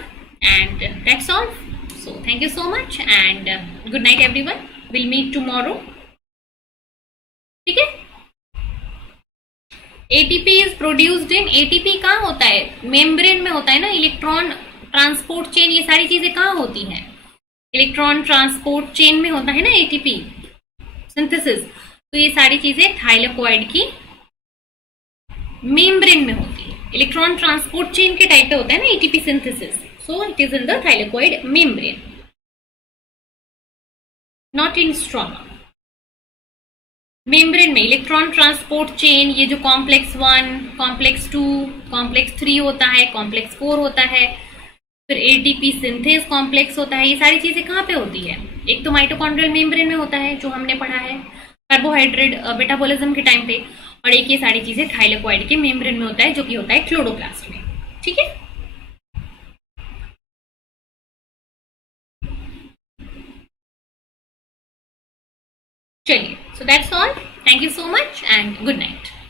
And that's all, so thank you so much and good night everyone, will meet tomorrow. ठीक है, ATP is produced in, ATP कहाँ होता है? मेम्ब्रेन में होता है ना, इलेक्ट्रॉन ट्रांसपोर्ट चेन, ये सारी चीजें कहाँ होती हैं? इलेक्ट्रॉन ट्रांसपोर्ट चेन में होता है ना एटीपी सिंथेसिस। तो ये सारी चीजें थाइलेकोइड की मेम्ब्रेन में होती है। इलेक्ट्रॉन ट्रांसपोर्ट चेन के टाइप पे होता है ना ATP synthesis, so it is in the thylakoid membrane, not in stroma. Membrane में इलेक्ट्रॉन ट्रांसपोर्ट चेन, ये जो कॉम्प्लेक्स 1, कॉम्प्लेक्स 2, कॉम्प्लेक्स 3 होता है, कॉम्प्लेक्स 4 होता है, फिर एटीपी सिंथेस कॉम्प्लेक्स होता है, ये सारी चीजें कहाँ पे होती है? एक तो माइटोकॉन्ड्रियल मेम्ब्रेन में होता है जो हमने पढ़ा है कार्बोहाइड्रेट मेटाबॉलिज्म के टाइम पे, और एक ये सारी चीजें थाइलेकोइड के मेम्ब्रेन में होता है जो कि होता है क्लोरोप्लास्ट में। ठीक है, चलिए, so that's all, thank you so much and good night.